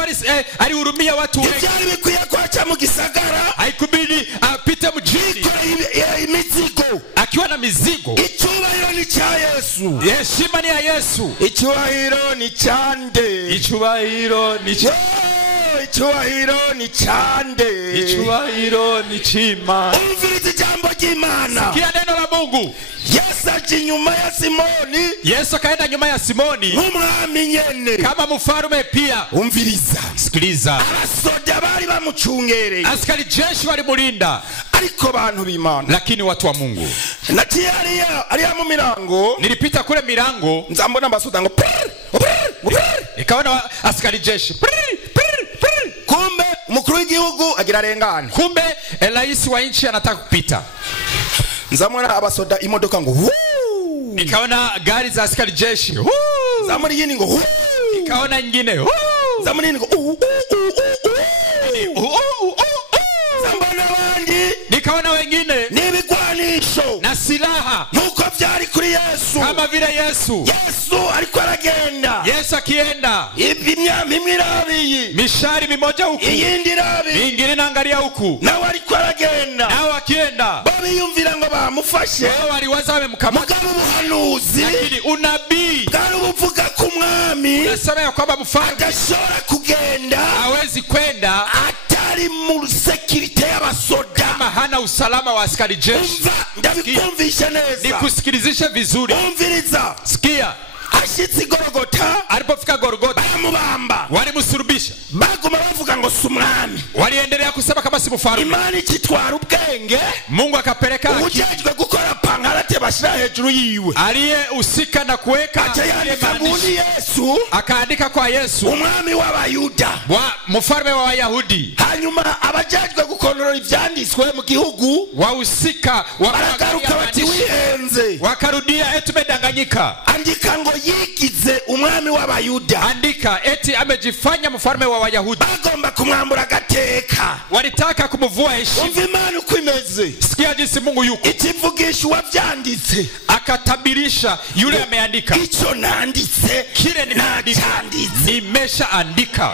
alihurumia watu wengi ibyari bikwiye kwacha mu gisagara haikubidi apite mjini imizigo akiwa na mizigo icyubahiro ni cya Yesu heshima ni ya Yesu icyubahiro ni cyande icyubahiro ni icyubahiro ni cyande icyubahiro ni chima umviriza ijambo ry'Imana sikia neno la Mungu Yesu aje nyuma ya Simoni Yesu akaenda nyuma ya Simoni umwami nyene kama mfalme pia umviriza sikiliza abasoda bari bamucungereye askari jeshi walimulinda ariko bantu b'Imana lakini watu wa Mungu naciye ariya mu mirango nilipita kule milango nzambona abasoda ngo ikaona askari jeshi kumbe umukuru w'igihugu agira rengane kumbe rais wa nchi anataka kupita nzamona abasoda imodoka ngo nikaona gari za askari jeshi nzamona yini ngo nikaona nyingine nzamona yini ngo kuri Yesu, kama vile Yesu alikuwa aragenda, Yesu akienda imwe irabiye, mishari mimoja huku, iyindi irabiye, mingine naangalia huku, nawe alikuwa aragenda, nao akienda babiyumvira ngo bamufashe, wao waliwaza wamemkamata. mugabo ubuhanuzi, Lakini unabii bwari buvuga ku mwami unasema ya kwamba mfalme adashobora kugenda hawezi kwenda atari mu security y'abasoda, kama hana usalama wa askari jeshi. umva ndabikumvisha neza, Nikusikilizishe vizuri, umviriza. sikia. Ashitsi Golgota, Alipofika Golgotha baramubamba, walimsulubisha, baguma bavuga ngo si umwami, waliendelea kusema kama si mfalme. Imana ikitwara ubwenge, Mungu akapeleka ujejwe gukora pankarate bashira hejuru yiwe, aliyehusika na kuweka acha yandika nguni Yesu, akaandika kwa Yesu, umwami w'abayuda, mfalme wa Wayahudi. hanyuma abajejwe gukontorora ivyanditswe mu gihugu Wahusika baragaruka bati wihenze, wakarudia eti umedanganyika, andika ngo yigize umwami w'abayuda, andika eti amejifanya mfalme wa Wayahudi. bagomba kumwambura agateka, Walitaka kumvua heshima. umva Imana uko imeze, Sikia jinsi Mungu yuko, ikivugisha uwavyanditse, akatabirisha yule ameandika, ico nanditse kile nimeandika nimeshaandika.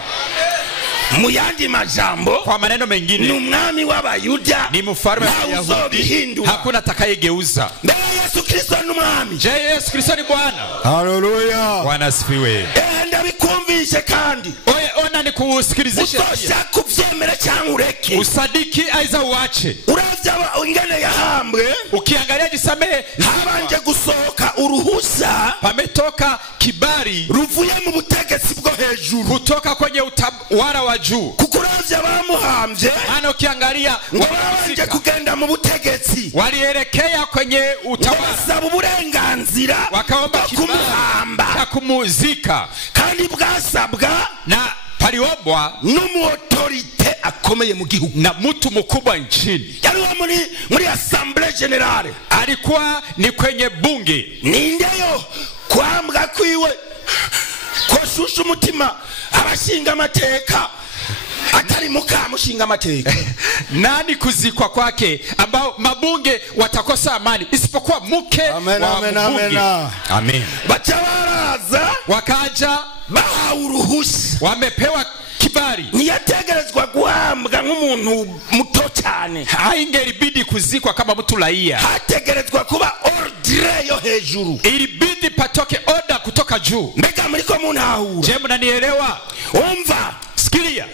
mu yandi majambo, Kwa maneno ni mengine, umwami w'abayuda, ni mfalme wa ntawe Wayahudi, uzobihindura. hakuna atakayegeuza. mbere Yesu Kristo n'umwami. Je, Yesu Kristo ni Bwana? Haleluya. Bwana asifiwe. Ndabikumvishe kandi Oye, ona nikusikilizishe, utoshaka kuvyemera cyangwa ureke, usadiki aiza uache. uravya ingene yahambwe, Ukiangalia jisamehe, habanje gusohoka uruhusa pametoka kibali ruvuye mu butegetsi bwo hejuru, kutoka kwenye utawala wa juu. kuko uravya bamuhambye Maana ukiangalia ngo babanje kugenda mu butegetsi, walielekea kwenye utawala, basaba uburenganzira wakaomba bwo kibali kumuhamba, cha kumuzika, kandi bwasabwa na paliombwa n'umuautorite akomeye mu gihugu, na mtu mkubwa nchini. yari muri assemblée générale, Alikuwa ni kwenye bunge. nindeyo kwambwa kwiwe koshusha umutima abashinga amateka atari mukamushinga amateka. Nani kuzikwa kwake ambao mabunge watakosa amani isipokuwa mke wa mbunge. Amen. Bacha baraza Wakaja bahawe uruhushya, wamepewa kibali, ntiyategerezwa guhambwa nk'umuntu muto cyane, haingelibidi kuzikwa kama mtu raia, hategerezwa kuba ordre yo hejuru, ilibidi patoke oda kutoka juu. mbega muriko muntahura? Je, mnanielewa? Umva, Sikilia,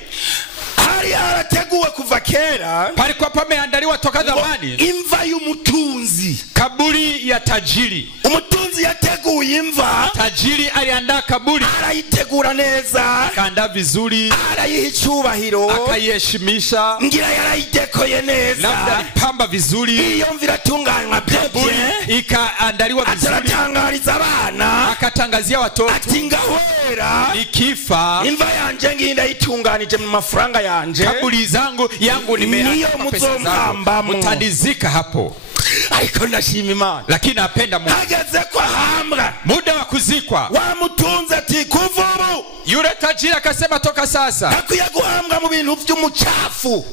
hari harateguwe kuva kera, palikuwa pameandaliwa toka zamani imva y'umutunzi. kaburi ya tajiri. Umutunzi yateguye imva, Tajiri aliandaa kaburi, arayitegura neza, akaandaa vizuri, arayiha icyubahiro, akaiheshimisha, ngira yarayidekoye labda neza, alipamba vizuri, iyo mva iratunganywa kaburi byebye, ikaandaliwa vizuri, aratangariza abana akatangazia watoto, ati ngahwera ikifa imva yanje ngiyi ndayitunganije mu mafaranga yanje, kaburi yangu niyo pesa zangu, muzombambamo. mtanizika hapo. ariko ndashima Imana, Lakini napenda Mungu, hageze ko ahambwa, muda wa kuzikwa, wamutunze ati kuva ubu yule tajiri akasema toka sasa akwiye guhambwa mu bintu by'umucafu,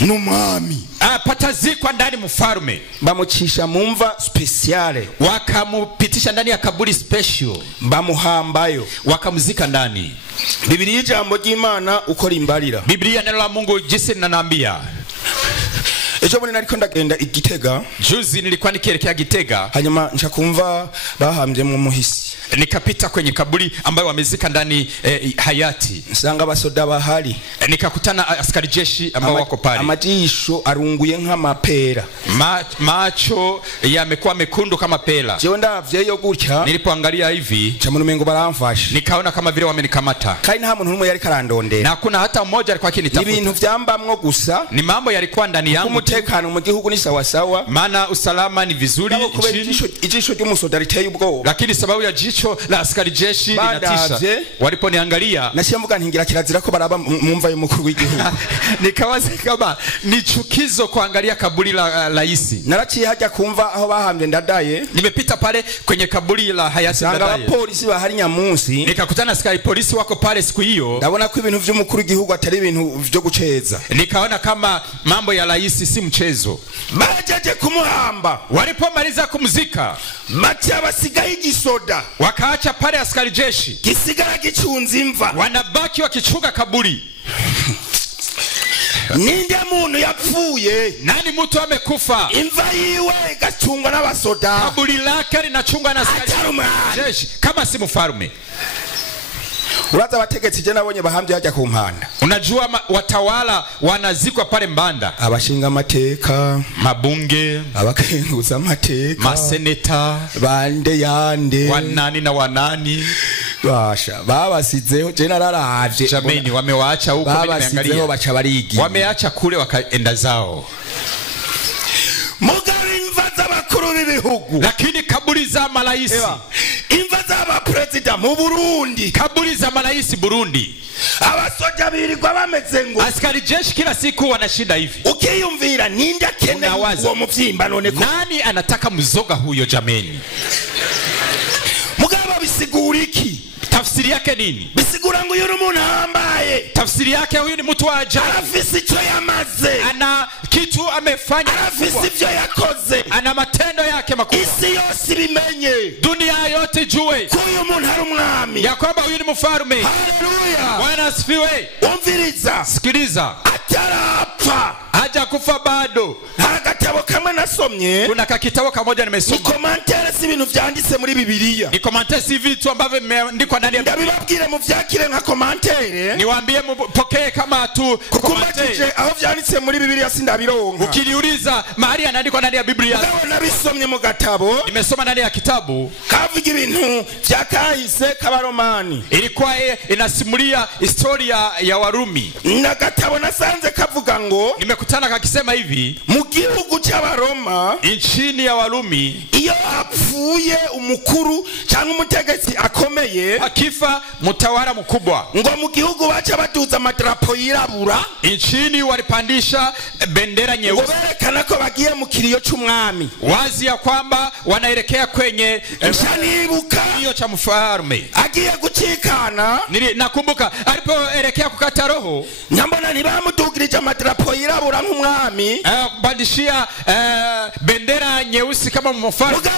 n'umwami patazikwa ndani mfalme. bamucisha mu mva speciale, Wakamupitisha ndani ya kaburi special, bamuhambayo. wakamzika ndani. Bibiliya ijambo ry'Imana uko rimbarira, Biblia neno la Mungu jinsi linaniambia. ejo bundi nariko ndagenda Igitega, Juzi nilikuwa nikielekea Gitega, hanyuma nca kumva bahambyemwo muhisi, nikapita kwenye kaburi ambayo wamezika ndani hayati. nsanga abasoda bahari, Nikakutana askari jeshi ambao wako pale, amajisho arunguye nk'amapera, macho yamekuwa mekundu kama pela. jewe ndavyeyo gutya, Nilipoangalia hivi nca mu mengo baramfashe, nikaona kama vile wamenikamata, kandi nta muntu n'umwe yariko arandondera, na kuna hata mmoja alikuwa akinitafuta. ibintu vyambamwo gusa, Ni mambo yalikuwa ndani yangu, umutekano mu gihugu ni sawa sawa, maana usalama ni vizuri kubera nchini, ijisho ry'umusoda riteye ubwoba, lakini sababu ya jicho jicho la askari jeshi linatisha. Badavye. Waliponiangalia nashimuga ntingira kirazira ko baraba mumva y'umukuru w'igihugu. Nikawaza kama ni chukizo kuangalia kaburi la rais. Naraciye hajya kumva aho bahambye Ndadaye. Nimepita pale kwenye kaburi la hayati Ndadaye. Sanga abapolisi bahari Nyamunsi. Nikakutana askari polisi wako pale siku hiyo. Ndabona ko ibintu vy'umukuru w'igihugu atari ibintu vyo guceza. Nikaona kama mambo ya rais si mchezo. Bajaje kumuhamba. Walipomaliza kumzika, Matia basigaye igisoda. Wakaacha pale askari jeshi. Gisigara gicunza imva. Wanabaki wakichunga kaburi. Ninde muntu yapfuye? Nani mtu amekufa? Imva yiwe igacungwa n'abasoda. Kaburi lake linachungwa na askari jeshi kama si mfalme. Uraza abategetsi je nabonye bahambye hajya ku mpanda. Unajua watawala wanazikwa pale Mbanda. Abashinga amateka, mabunge, abakenguza amateka, maseneta, bande yande, wanani na wanani. Basha babasizeho je nararavye. Jameni wamewaacha huko mimi nimeangalia. Bacha barigi. Wameacha kule wakaenda zao. Mugari imva z'abakuru b'ibihugu. Lakini kaburi za malaisi. Imva z'aba president mu Burundi. Kaburi za malaisi Burundi. Abasoja birirwa bameze ngo. Askari jeshi kila siku wanashinda hivi. Ukiyumvira ninde akene uwo muvyimba none ko. Nani anataka mzoga huyo jameni? Mugaba bisigura iki? Tafsiri yake nini? Bisigura ngo yuri umuntu hambaye. Tafsiri yake huyu ni mtu wa ajabu. Arafisi icyo yamaze. Ana kitu amefanya. Arafisi ivyo yakoze. Ana matendo yake makubwa. Isi yose bimenye. Dunia yote jue. Kuyu muntu hari umwami. Ya kwamba huyu ni mfalme. Haleluya. Bwana asifiwe. Umviriza. Sikiliza. Atarapfa. Haja kufa bado. Agatabo kamwe nasomye. Kuna kakitabo kamoja nimesoma. Ni commentaire si ibintu vyanditse muri Bibiliya. Ni commentaire si vitu ambavyo vimeandikwa ndani ya Biblia. Ndabibabwire mu vyakire nka commentaire. Niwaambie mpokee kama tu commentaire. Aho vyanditse muri Bibiliya sindabironka. Ukiliuliza mahali anaandikwa ndani ya Biblia. Ndabona bisomye mu gatabo. Nimesoma ndani ya kitabu. Kavuga ibintu vyakahise kabaromani. Ilikuwa inasimulia historia ya Warumi. Na gatabo nasanze kavuga ngo nimekutana kakisema hivi mu gihugu cy'abaroma nchini ya Warumi iyo apfuye umukuru cyangwa umutegetsi akomeye akifa mtawala mkubwa ngo mu gihugu bacha baduza madrapo yirabura nchini walipandisha bendera nyeusi berekana ko bagiye mu kiriyo cy'umwami wazi ya kwamba wanaelekea kwenye nibuka hiyo cha mfalme agiye gucikana nakumbuka alipoelekea kukata roho nyambona ntibamudugirije madrapo yirabura nk'umwami bandishia bendera nyeusi kama mfalme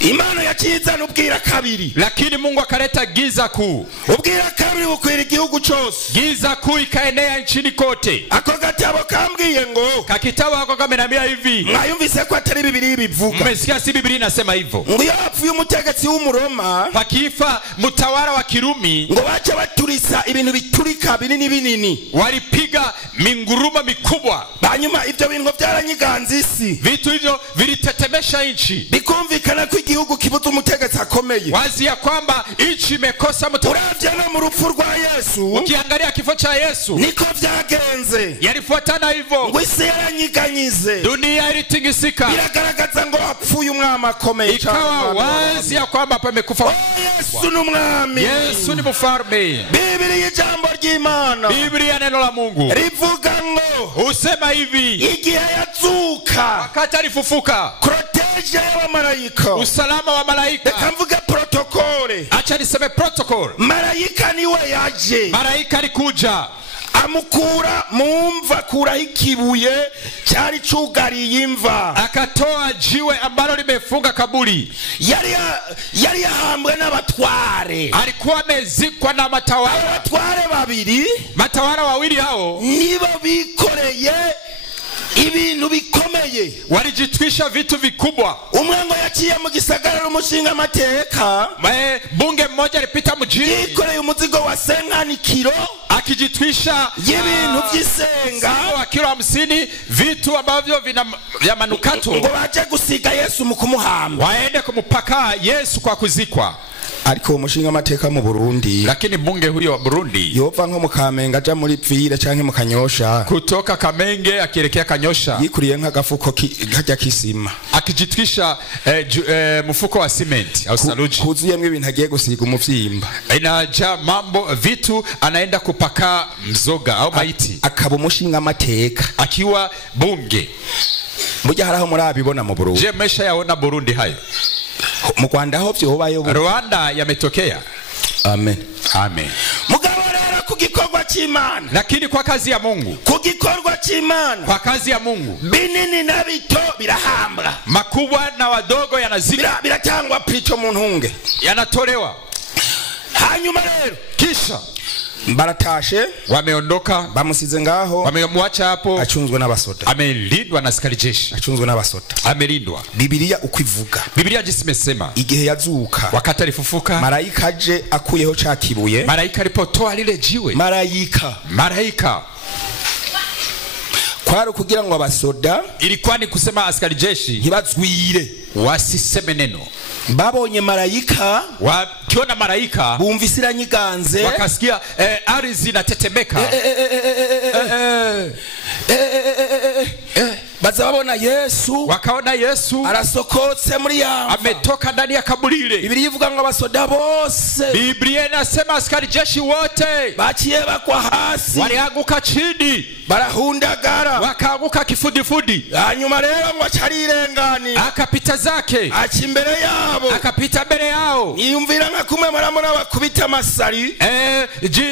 Imano yakiza n'ubwira kabiri lakini Mungu akaleta giza kuu ubwira kabiri bukwira igihugu cyose giza kuu ikaenea nchini kote ako gatabo kambwiye ngo kakitabo ako kamenambia hivi mwayumvise ko atari Biblia bivuga mmesikia si Biblia inasema hivyo ngo yapfuye umutegetsi w'umuroma pakifa mtawala wa Kirumi ngo bacha baturisa ibintu biturika binini walipiga minguruma mikubwa banyuma ivyo bintu byaranyiganza isi vitu hivyo vilitetemesha nchi bikumvikana ko igihugu kibuze umutegetsi akomeye wazi ya kwamba nchi imekosa mtawala uravye no mu rupfu rwa Yesu ukiangalia kifo cha Yesu niko vyagenze yalifuatana hivyo ngo isi yaranyiganyize dunia ilitingisika biragaragaza ngo apfuye umwami akomeye ikawa wazi ya kwamba pamekufa Yesu n'umwami Yesu ni mfalme Biblia ijambo ry'Imana Biblia neno la Mungu rivuga ngo usema hivi igihe yazuka wakati alifufuka protege y'abamarayika usalama wa malaika kamvuga protokole acha niseme protocol marayika niwe yaje malaika alikuja amukura mumva kura ikibuye cyari cugariye imva akatoa jiwe ambalo limefunga kaburi yari yahambwe n'abatware alikuwa amezikwa na abatware babiri matawala wawili hao nibo bikoreye ibintu bikomeye walijitwisha vitu vikubwa umwango yaciye mu gisagara umushinga amateka bunge mmoja alipita mjini yikoreye umuzigo wa 50 kilo akijitwisha y'ibintu by'isenga wa kilo 50 vitu ambavyo vya manukato ngo baje gusiga Yesu mu kumuhamba waende kumpaka Yesu kwa kuzikwa ariko umushinga amateka mu Burundi, lakini mbunge huyo wa Burundi yova nko mu Kamenge aja muri Pfira canke mu Kanyosha, kutoka Kamenge akielekea Kanyosha, yikuriye nk'agafuko kajya kisima, akijitwisha mfuko wa cement au saluji, kuzuyemwe ibintu agiye gusiga umuvyimba, inaja mambo vitu anaenda kupaka mzoga au maiti, akaba umushinga amateka akiwa bunge. Mujya haraho murabibona mu Burundi? Je, mesha yaona Burundi hayo? Mu Rwanda ho byobayo? Rwanda yametokea. Amen. Amen. Mugabo rero ku gikorwa cy'Imana, lakini kwa kazi ya Mungu, ku gikorwa cy'Imana, kwa kazi ya Mungu, binini na bito birahambwa, makubwa na wadogo yanazibira, biratangwa pricho mu ntunge, yanatolewa. Hanyuma rero kisha baratashe, wameondoka, bamusize ngaho, wamemwacha hapo, achunzwe n'abasoda, amelindwa na askari jeshi, achunzwe n'abasoda, amelindwa. Biblia ukwivuga, Biblia jinsi imesema, igihe yazuka, wakati alifufuka, malaika aje akuyeho cha kibuye, malaika alipotoa lile jiwe, malaika kwari kugira ngo abasoda, ilikuwa ni kusema askari jeshi ntibazwire, wasiseme neno. Babonye malaika, wakiona malaika, bumvisira nyiganze, wakasikia ardhi inatetemeka, baza babona Yesu, wakaona Yesu arasokotse muri yamva, ametoka ndani ya kaburi lile. Biblia ivuga ngo abasoda bose, Biblia inasema askari jeshi wote baciye bakwa hasi, walianguka chini, barahundagara, wakaanguka kifudifudi. Hanyuma rero ngo acarirengani, akapita zake, aca imbere yabo, akapita mbele yao. Niyumvira nka kumwe maramo n'abakubita amasari,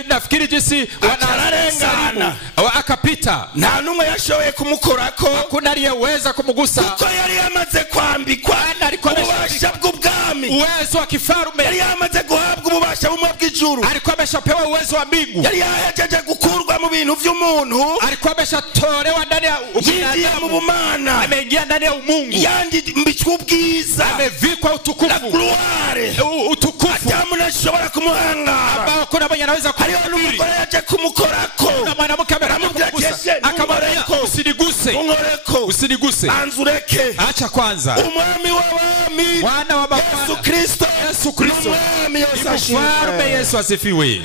nafikiri jinsi wanarengana, akapita, nta numwe yashoboye kumukorako, hakuna aliyeweza kumugusa, kuko yari yamaze kwambikwa ububasha bw'ubwami, uwezo wa kifarume, yari yamaze guhabwa ububasha bumwe bw'ijuru, alikuwa ameshapewa uwezo wa mbingu, yari yahejeje gukurwa mu bintu by'umuntu, alikuwa ameshatolewa ndani ya ubinadamu, mu bumana, ameingia ndani ya umungu, yambitswe ubwiza, amevikwa utukufu, utukufu Adamu nashobora kumuhangara, ambao kuna mwenye anaweza hariho n'umugore yaje kumukorako, na mwanamke akamgusa, akamwambia usiniguse, usiniguse, anzureke, acha kwanza. Umwami w'abami, Bwana wa mabwana, Yesu Kristo, mfalme. Yesu asifiwe.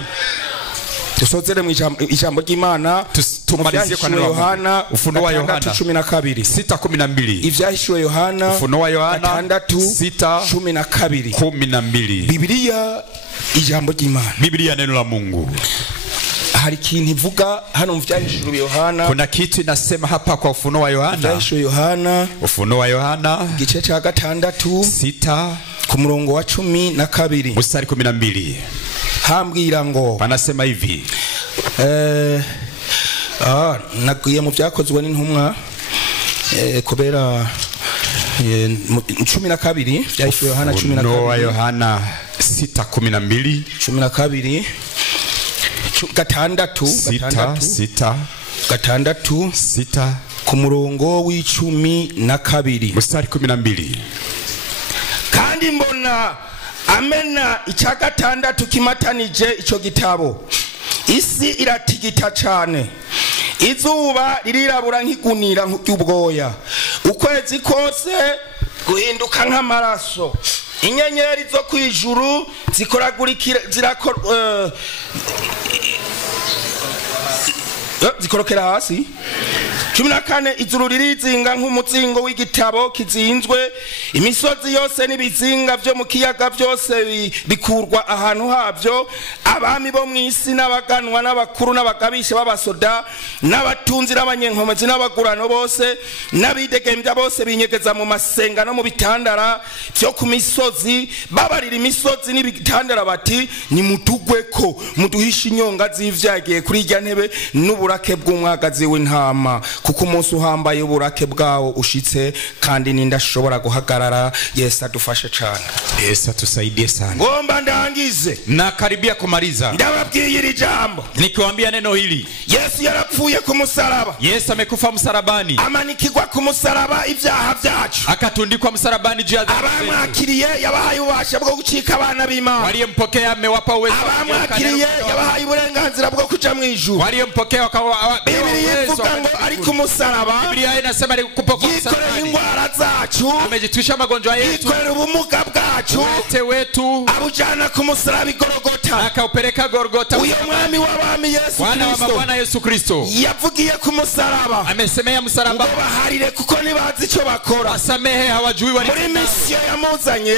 Tusozere mu ijambo ry'Imana, tumalizie kwa neno la Yohana, Ufunuo wa Yohana 6:12, Ivyahishuwe Yohana, Ufunuo wa Yohana 6:12. Biblia ijambo ry'Imana, Biblia neno la Mungu. Hari kintu ivuga hano mu Vyahishuwe Yohana, kuna kitu inasema hapa kwa Ufunuo wa Yohana, Vyahishuwe Yohana, Ufunuo wa Yohana igice ca 6 ku murongo wa 12 mstari 12, hambwira ngo, panasema hivi, nagiye mu Vyakozwe n'Intumwa, kubera 12, Vyahishuwe Yohana 12, Ufunuo wa Yohana 6:12, 12 6 ku murongo w'12 mstari 12, kandi mbona amena icya 6 kimatanije ico gitabo, isi iratigita cyane, izuba ririrabura nk'igunira nk'ubwoya, ukwezi kose guhinduka nk'amaraso, inyenyeri zo kwijuru zikorokera hasi. 14 ijuru ririzinga nk'umuzingo w'igitabo kizinzwe, imisozi yose n'ibizinga byo mu kiyaga byose bikurwa ahantu havyo, abami bo mw'isi n'abaganwa n'abakuru n'abagabisha b'abasoda n'abatunzi n'abanyenkomezi n'abagurano bose n'abidegembya bose binyegeza mu masenga no mu bitandara byo ku misozi, babarira imisozi n'ibitandara bati, nimutugweko muduhisha inyonga z'ivyagiye kuri irya ntebe n'uburake bw'umwagazi w'intama, kuko umunsi uhambaye uburake bwawo ushitse, kandi nindashobora guhagarara. Yesu adufashe cyane, Yesu atusaidie sana. Ngomba ndangize, nakaribia kumaliza, ndababwiye iri jambo, nikiwaambia neno hili. Yesu yarapfuye ku musaraba, Yesu amekufa msalabani, amanikirwa ku musaraba ivyaha vyacu, akatundikwa msalabani juu ya dhambi zetu. Abamwakiriye yabahaye ububasha bwo gucika abana b'Imana, waliyempokea amewapa uwezo, abamwakiriye yabahaye uburenganzira bwo kuja mu ijuru, waliyempokea wakawa Biblia ivuga ngo ari ku musaraba, Biblia inasema ni kupoka msalabani, yikorera ingwara zacu, amejitwisha magonjwa yetu, yikorera ubumuga bwacu, wacu wetu abujana ku musaraba Golgotha akaupeleka Golgotha. Uyo mwami w'abami Yesu Bwana wa Kristo mabwana Yesu Kristo yavugiye ku musaraba amesemea msalaba baharire kuko nibazi ico bakora wasamehe hawajui muri misiyo yamuzanye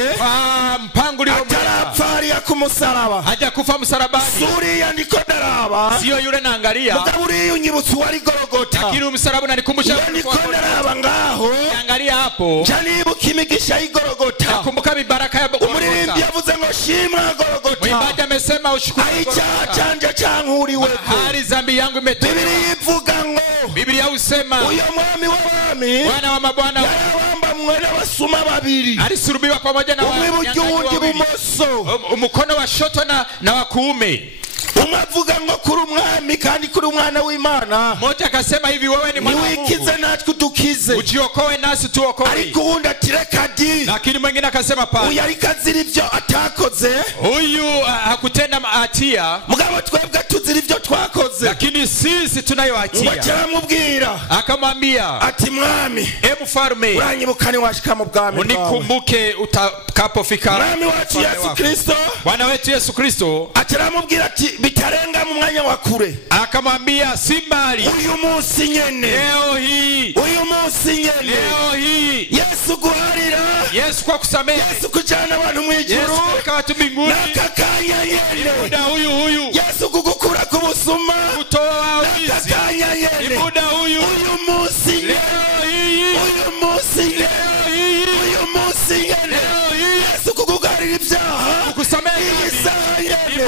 mpango ulio atarapfaria ku musaraba haja kufa msalabani suriya ndiko ndaraba sio yule naangalia mugaburi unyibutsu wari Golgotha lakini msalaba unanikumbusha ndiko ndaraba ngaho angalia hapo janibuka imigisha y'Igolgotha nakumbuka mibaraka ya Golgotha. Umuririmbyi yavuze ngo shimwa Golgotha Mwimbaji amesema ushukuru Golgotha canje cankuriwe hali zambi yangu imetoka. Biblia ivuga ngo Biblia usema uyo mwami w'abami Bwana wa mabwana yarabamba mwene basuma babiri alisulubiwa pamoja na w'ubujundi bumoso umukono wa shoto na wa kuume. Umavuga ngo kuri umwami kandi kuri umwana w'Imana. Mmoja akasema hivi wewe ni mwana wa Mungu. Niwikize natwe tukize. Ujiokoe nasi tuokoe. Ariko undi atireka di. Lakini mwingine akasema pa. Uyu arikazira ivyo atakoze. Huyu hakutenda hatia. Mugabo twebwe tuzira ivyo twakoze. Lakini sisi tunayo hatia. Akamubwira. Akamwambia ati mwami. Mfalme. Uranyibukane washika mu bwami bwawe. Unikumbuke utakapofika. Mwami wacu Yesu Kristo. Bwana wetu Yesu Kristo. Aramubwira ati bitarenga mu mwanya wa kure. Akamwambia si mbali. Uyu munsi nyene. Leo hii. Uyu munsi nyene. Leo hii. Yesu guharira. Yesu kwa kusamehe. Yesu kujana abantu mu ijuru. Yesu kwa watu mbinguni. Nakakanya nyene. Muda huyu. Yesu kugukura ku busuma. Kutoa wizi. Nakakanya nyene. Muda huyu. Uyu munsi nyene. Leo hii. Uyu munsi nyene. Leo hii. Uyu munsi nyene. Leo hii. Yesu kukugarira ibyaha. Kukusamehe.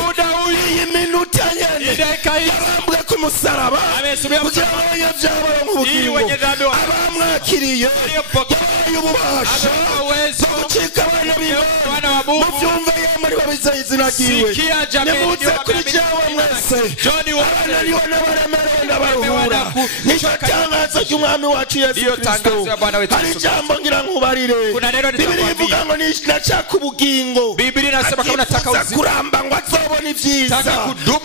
Muda huyu. Minuta nyene. Ideka hii. Yarambwe ku musaraba. Amesubia kugira abanyabyaha mu bugingo. Abamwakiriye. Ububasha. Gucika abana b'Imana. Muvyumve yemwe ari babizeye izina ryiwe. Nimuze kuri jewe mwese. Abananiwe n'abaremerewe ndabaruhura. Nico tangazo ry'umwami wacu Yesu Kristo. Hari ijambo ngira nkubarire. Biblia ivuga ngo nashaka ubugingo. Biblia inasema kama unataka uzima. Kuramba ngo azobona ivyiza.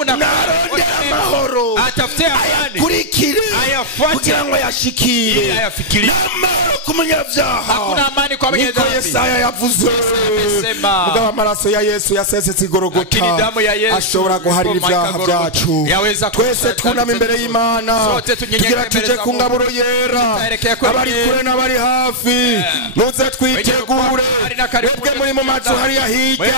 Naronde amahoro. Atafute amani. Kurikire. Kugira ngo yashikire. Namahoro ku munyabyaha. Hakuna amani kwa mwenye dhambi. Yesaya yavuze. Mugabo amaraso ya Yesu yasesetse Golgotha. Ashobora guharira ibyaha byacu. Twese twunama imbere y'Imana. Tugira tuje ku ngaburo yera. Abari kure n'abari hafi. Muze twitegure. Mwebwe muri mu mazu hariya hirya.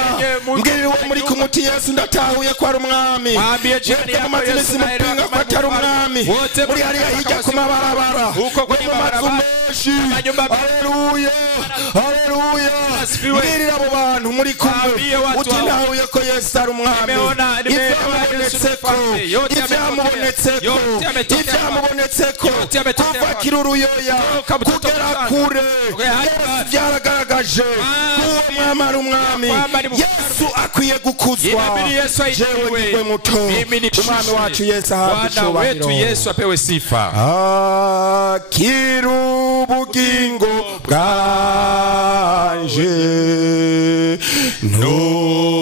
Mbwirire uwo muri ku muti Yesu ndatahuye ko ari umwami. Mwebwe mu mazu imisi mupinga ko atari umwami. Muri hariya hirya ku mabarabara. Mu mazu menshi. Haleluya. Haleluya. Mbwirire abo bantu muri kumwe. Uti ntahuye ko Yesu ari umwami. Ivyamubonetseko kuva kiruruyoya kugera kure Yesu vyaragaragaje uwo mwami ari umwami. Yesu akwiye gukuzwa. Jewe nigwe muto. Umwami wacu Yesu ahabwe icubahiro. Yesu apewe sifa. Akira ubugingo bwanje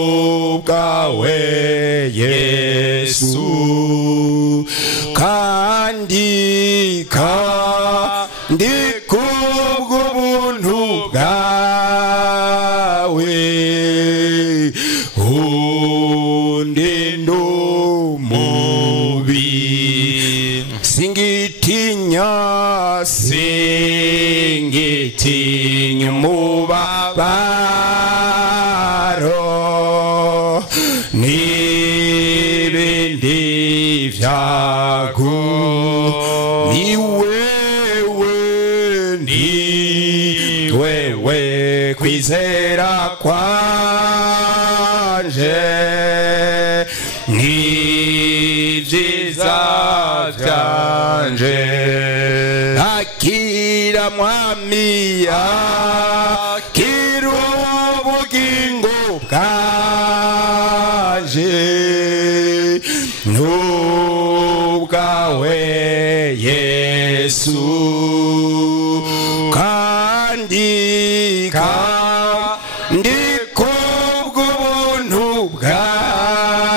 n'ubwawe Yesu kandi kubw'ubuntu bwawe undinda umubi singitinya umubabaro n'ibindi vyago ni wewe kwizera kwanje n'ivyiza vyanje. Akira mwami akira ubugingo bwanje n'ubwawe Yesu kandi kubw'ubuntu bwawe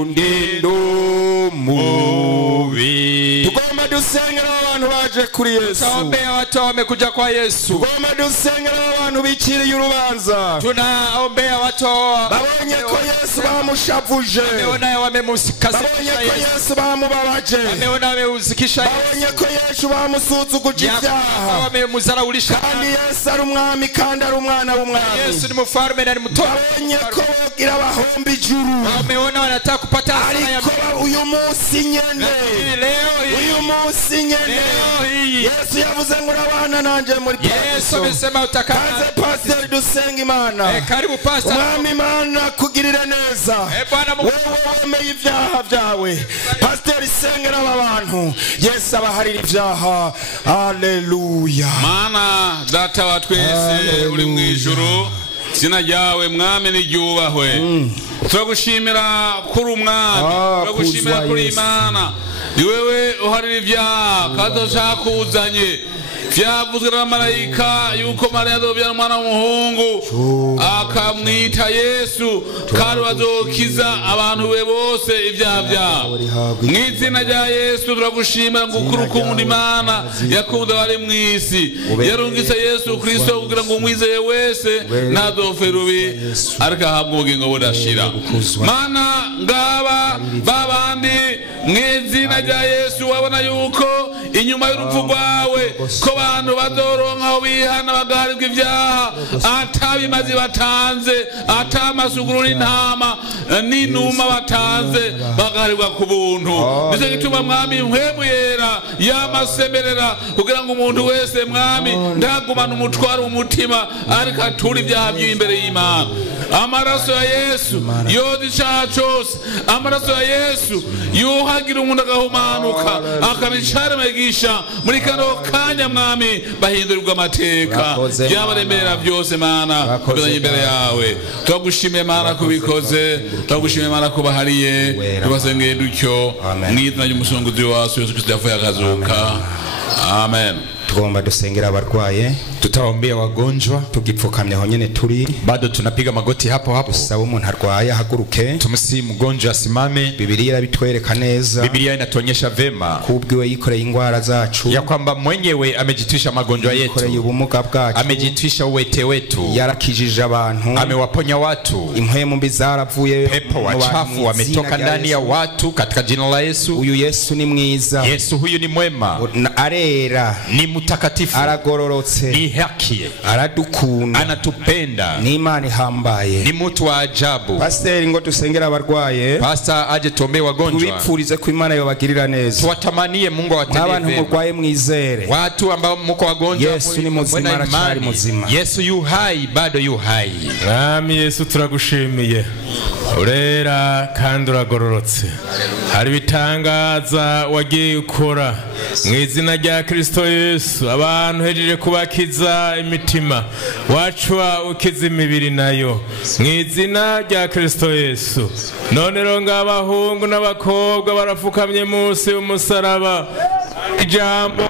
undinda umubi. Tugomba dusengera abantu baje kuri Yesu. Tunaombea watu wamekuja kwa Yesu. Tugomba dusengera abantu biciriye urubanza. Tunaombea watu babonye ko Yesu bamushavuje. Wameona wamemusikasisha Yesu. Babonye ko Yesu bamubabaje. Wameona wameusikisha Yesu. Babonye ko Yesu bamusuzuguje ibyaha. Wamemuzaraulisha. Kandi Yesu ari umwami kandi ari umwana w'umwami. Yesu ni mfalme na ni mtoto. Babonye ko bogira bahomba ijuru. Wameona wanataka kupata hasara ya ariko uyu munsi nyene. Uyu munsi nyene. Yesu yavuze ngo urabana nanje muri paradiso. Yesu amesema utakana. Pastor dusenga Imana. Karibu pastor. Umwami Imana kugirira neza. Bwana Mungu wemeye ibyaha byawe. Pastor isengera abantu. Yesu abaharira ibyaha. Haleluya. Mana data wa twese uri mu ijuru. Zina ryawe mwami niryubahwe. Turagushimira kuri umwami. Turagushimira kuri Imana. Ni wewe uharira ibyaha kandi ushakuzanye. Vyavuzwe n'amarayika yuko Mariya azobyara umwana w'umuhungu akamwita Yesu kandi azokiza abantu be bose ibyaha byabo. Mu izina rya Yesu turagushimira ngo ukunda Imana yakunda abari mu isi yarungitse Yesu Kristo kugira ngo umwizeye wese ntazopfe rubi ariko ahabwe ubugingo budashira. Mana ngaba babandi mu izina rya Yesu wabona yuko inyuma y'urupfu rwawe ko abantu bazoronka aho bihana bagaharirwa ibyaha atabimazi batanze atamasuguru n'intama n'inuma batanze bagaharirwa ku buntu. Nico gituma mwami mpwemu yera yamasemerera kugira ngo umuntu wese mwami ndagumana umutwaro umutima ariko atura ibyaha by'imbere y'Imana. Amaraso ya Yesu yoza icyaha cyose. Amaraso ya Yesu yuhagira umuntu agahumanuka akabicara megisha muri kano kanya mwami bahindurirwa amateka byabaremera byose Mana kubera imbere yawe. Turagushimiye Mana kubikoze. Turagushimiye Mana kubahariye. Tubasengeye dutyo mu izina ry'umusunguzi wacu Yesu Kristo yavuye akazuka. Amen. Tugomba dusengera abarwaye. Tutaombea wagonjwa. Tugipfukamye aho nyene turi. Bado tunapiga magoti hapo hapo. Usaba umuntu arwaye ahaguruke. Tumsi mgonjwa asimame. Biblia irabitwereka neza. Biblia inatuonyesha vema kubwiwe yikoreye ingwara zacu. Ya kwamba mwenyewe amejitwisha magonjwa yetu. Yikoreye ubumuga bwacu. Amejitwisha uwete wetu. Yarakijije abantu. Amewaponya watu. Impwemu mbi zaravuye. Pepo wachafu wametoka ndani ya watu katika jina la Yesu. Uyu Yesu ni mwiza. Yesu huyu ni mwema. Arera. Ni mutakatifu. Aragororotse. Ni haki. Aradukunda. Anatupenda. Ni Imana ihambaye. Ni mtu wa ajabu. Pastor ngo tusengera abarwaye. Pastor aje tuombee wagonjwa. Tubipfurize ko Imana yobagirira neza. Tuwatamanie Mungu awatendee vema. Abantu murwaye mwizere. Watu ambao mko wagonjwa. Yesu ni muzima aracari muzima. Yesu yu hai bado yu hai. Mwami Yesu turagushimiye. Urera kandi uragororotse. Hari bitangaza wagiye ukora mu izina rya Kristo Yesu. Abantu hejeje kubakiza imitima wacwa ukiza imibiri nayo mu izina rya Kristo Yesu. None ronga abahungu n'abakobwa barafukamye munsi y'umusaraba. Ijambo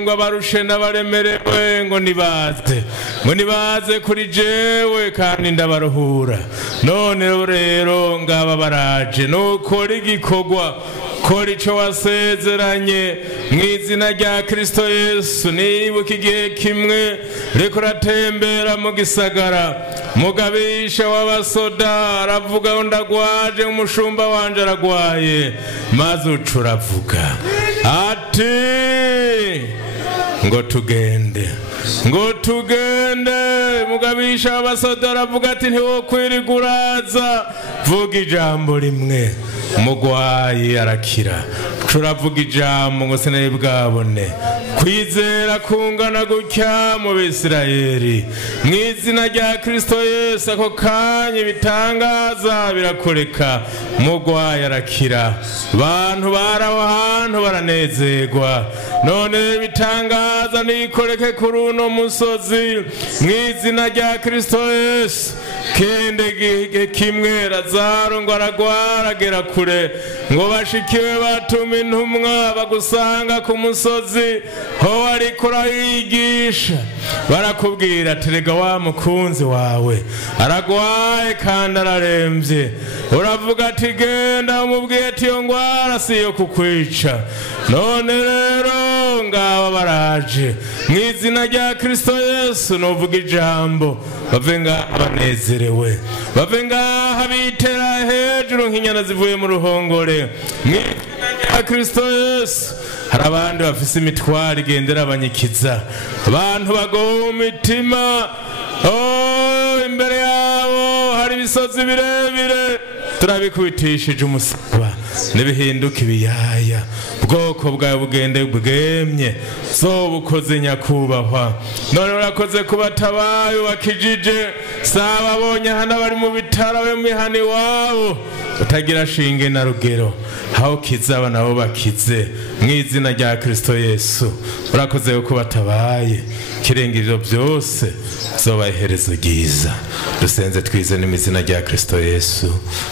ngo abarushe n'abaremerewe ngo nibaze kuri jewe kandi ndabaruhura. None rero ngaba baraje nukora igikorwa kora ico wasezeranye mu izina rya Kristo Yesu. Nibuka igihe kimwe reko ratembera mu gisagara mugabisha w'abasoda aravuga ngo ndagwaje umushumba wanje aragwaye maze ucuravuga ati ngo tugende mugabisha w'abasoda aravuga ati ntiwokwiriguraza vuga ijambo rimwe umugwayi arakira. Turavuga ijambo ngo sinari bwabone kwizera kungana gutya mu Bisirayeli mu izina rya Kristo Yesu. Ako kanya bitangaza birakoreka umugwayi arakira. Bantu baraho hantu baranezerwa. None bitangaza nikoreke kuri uno musozi mu izina rya Kristo Yesu. Kende kimwe Lazaro ngo aragwara agera kure ngo bashikiwe batuma intumwa bagusanga ku musozi ho ariko urayigisha barakubwira terega wa mukunzi wawe aragwaye kandi araremvye. Uravuga ati genda umubwiye ati iyo ngwara siyo kukwica. None rero ngaba baraje mu izina rya Kristo Yesu. Nuvuga ijambo bave ngaha banezerewe, bave ngaha bitera hejuru nk'inyana zivuye mu ruhongore mu izina rya Kristo Yesu. Hari abandi bafise imitwaro igendera abanyikiza, abantu bagowe imitima, imbere yabo hari ibisozi birebire, turabikubitishije umusaba nibihinduka ibiyaya, ubwoko bwawe bugende bwemye, bukoze nyakubahwa. None urakoze kubatabaye bakijije, saba abonye hano bari mu bitaro be mihani wabo utagira shinge na rugero, aho kizaba nabo bakize mu izina rya Kristo Yesu. Urakoze kubatabaye, kirengiriro byose zoba iherezo ryiza. Dusenze twize n'imizina rya Kristo Yesu,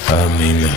amina.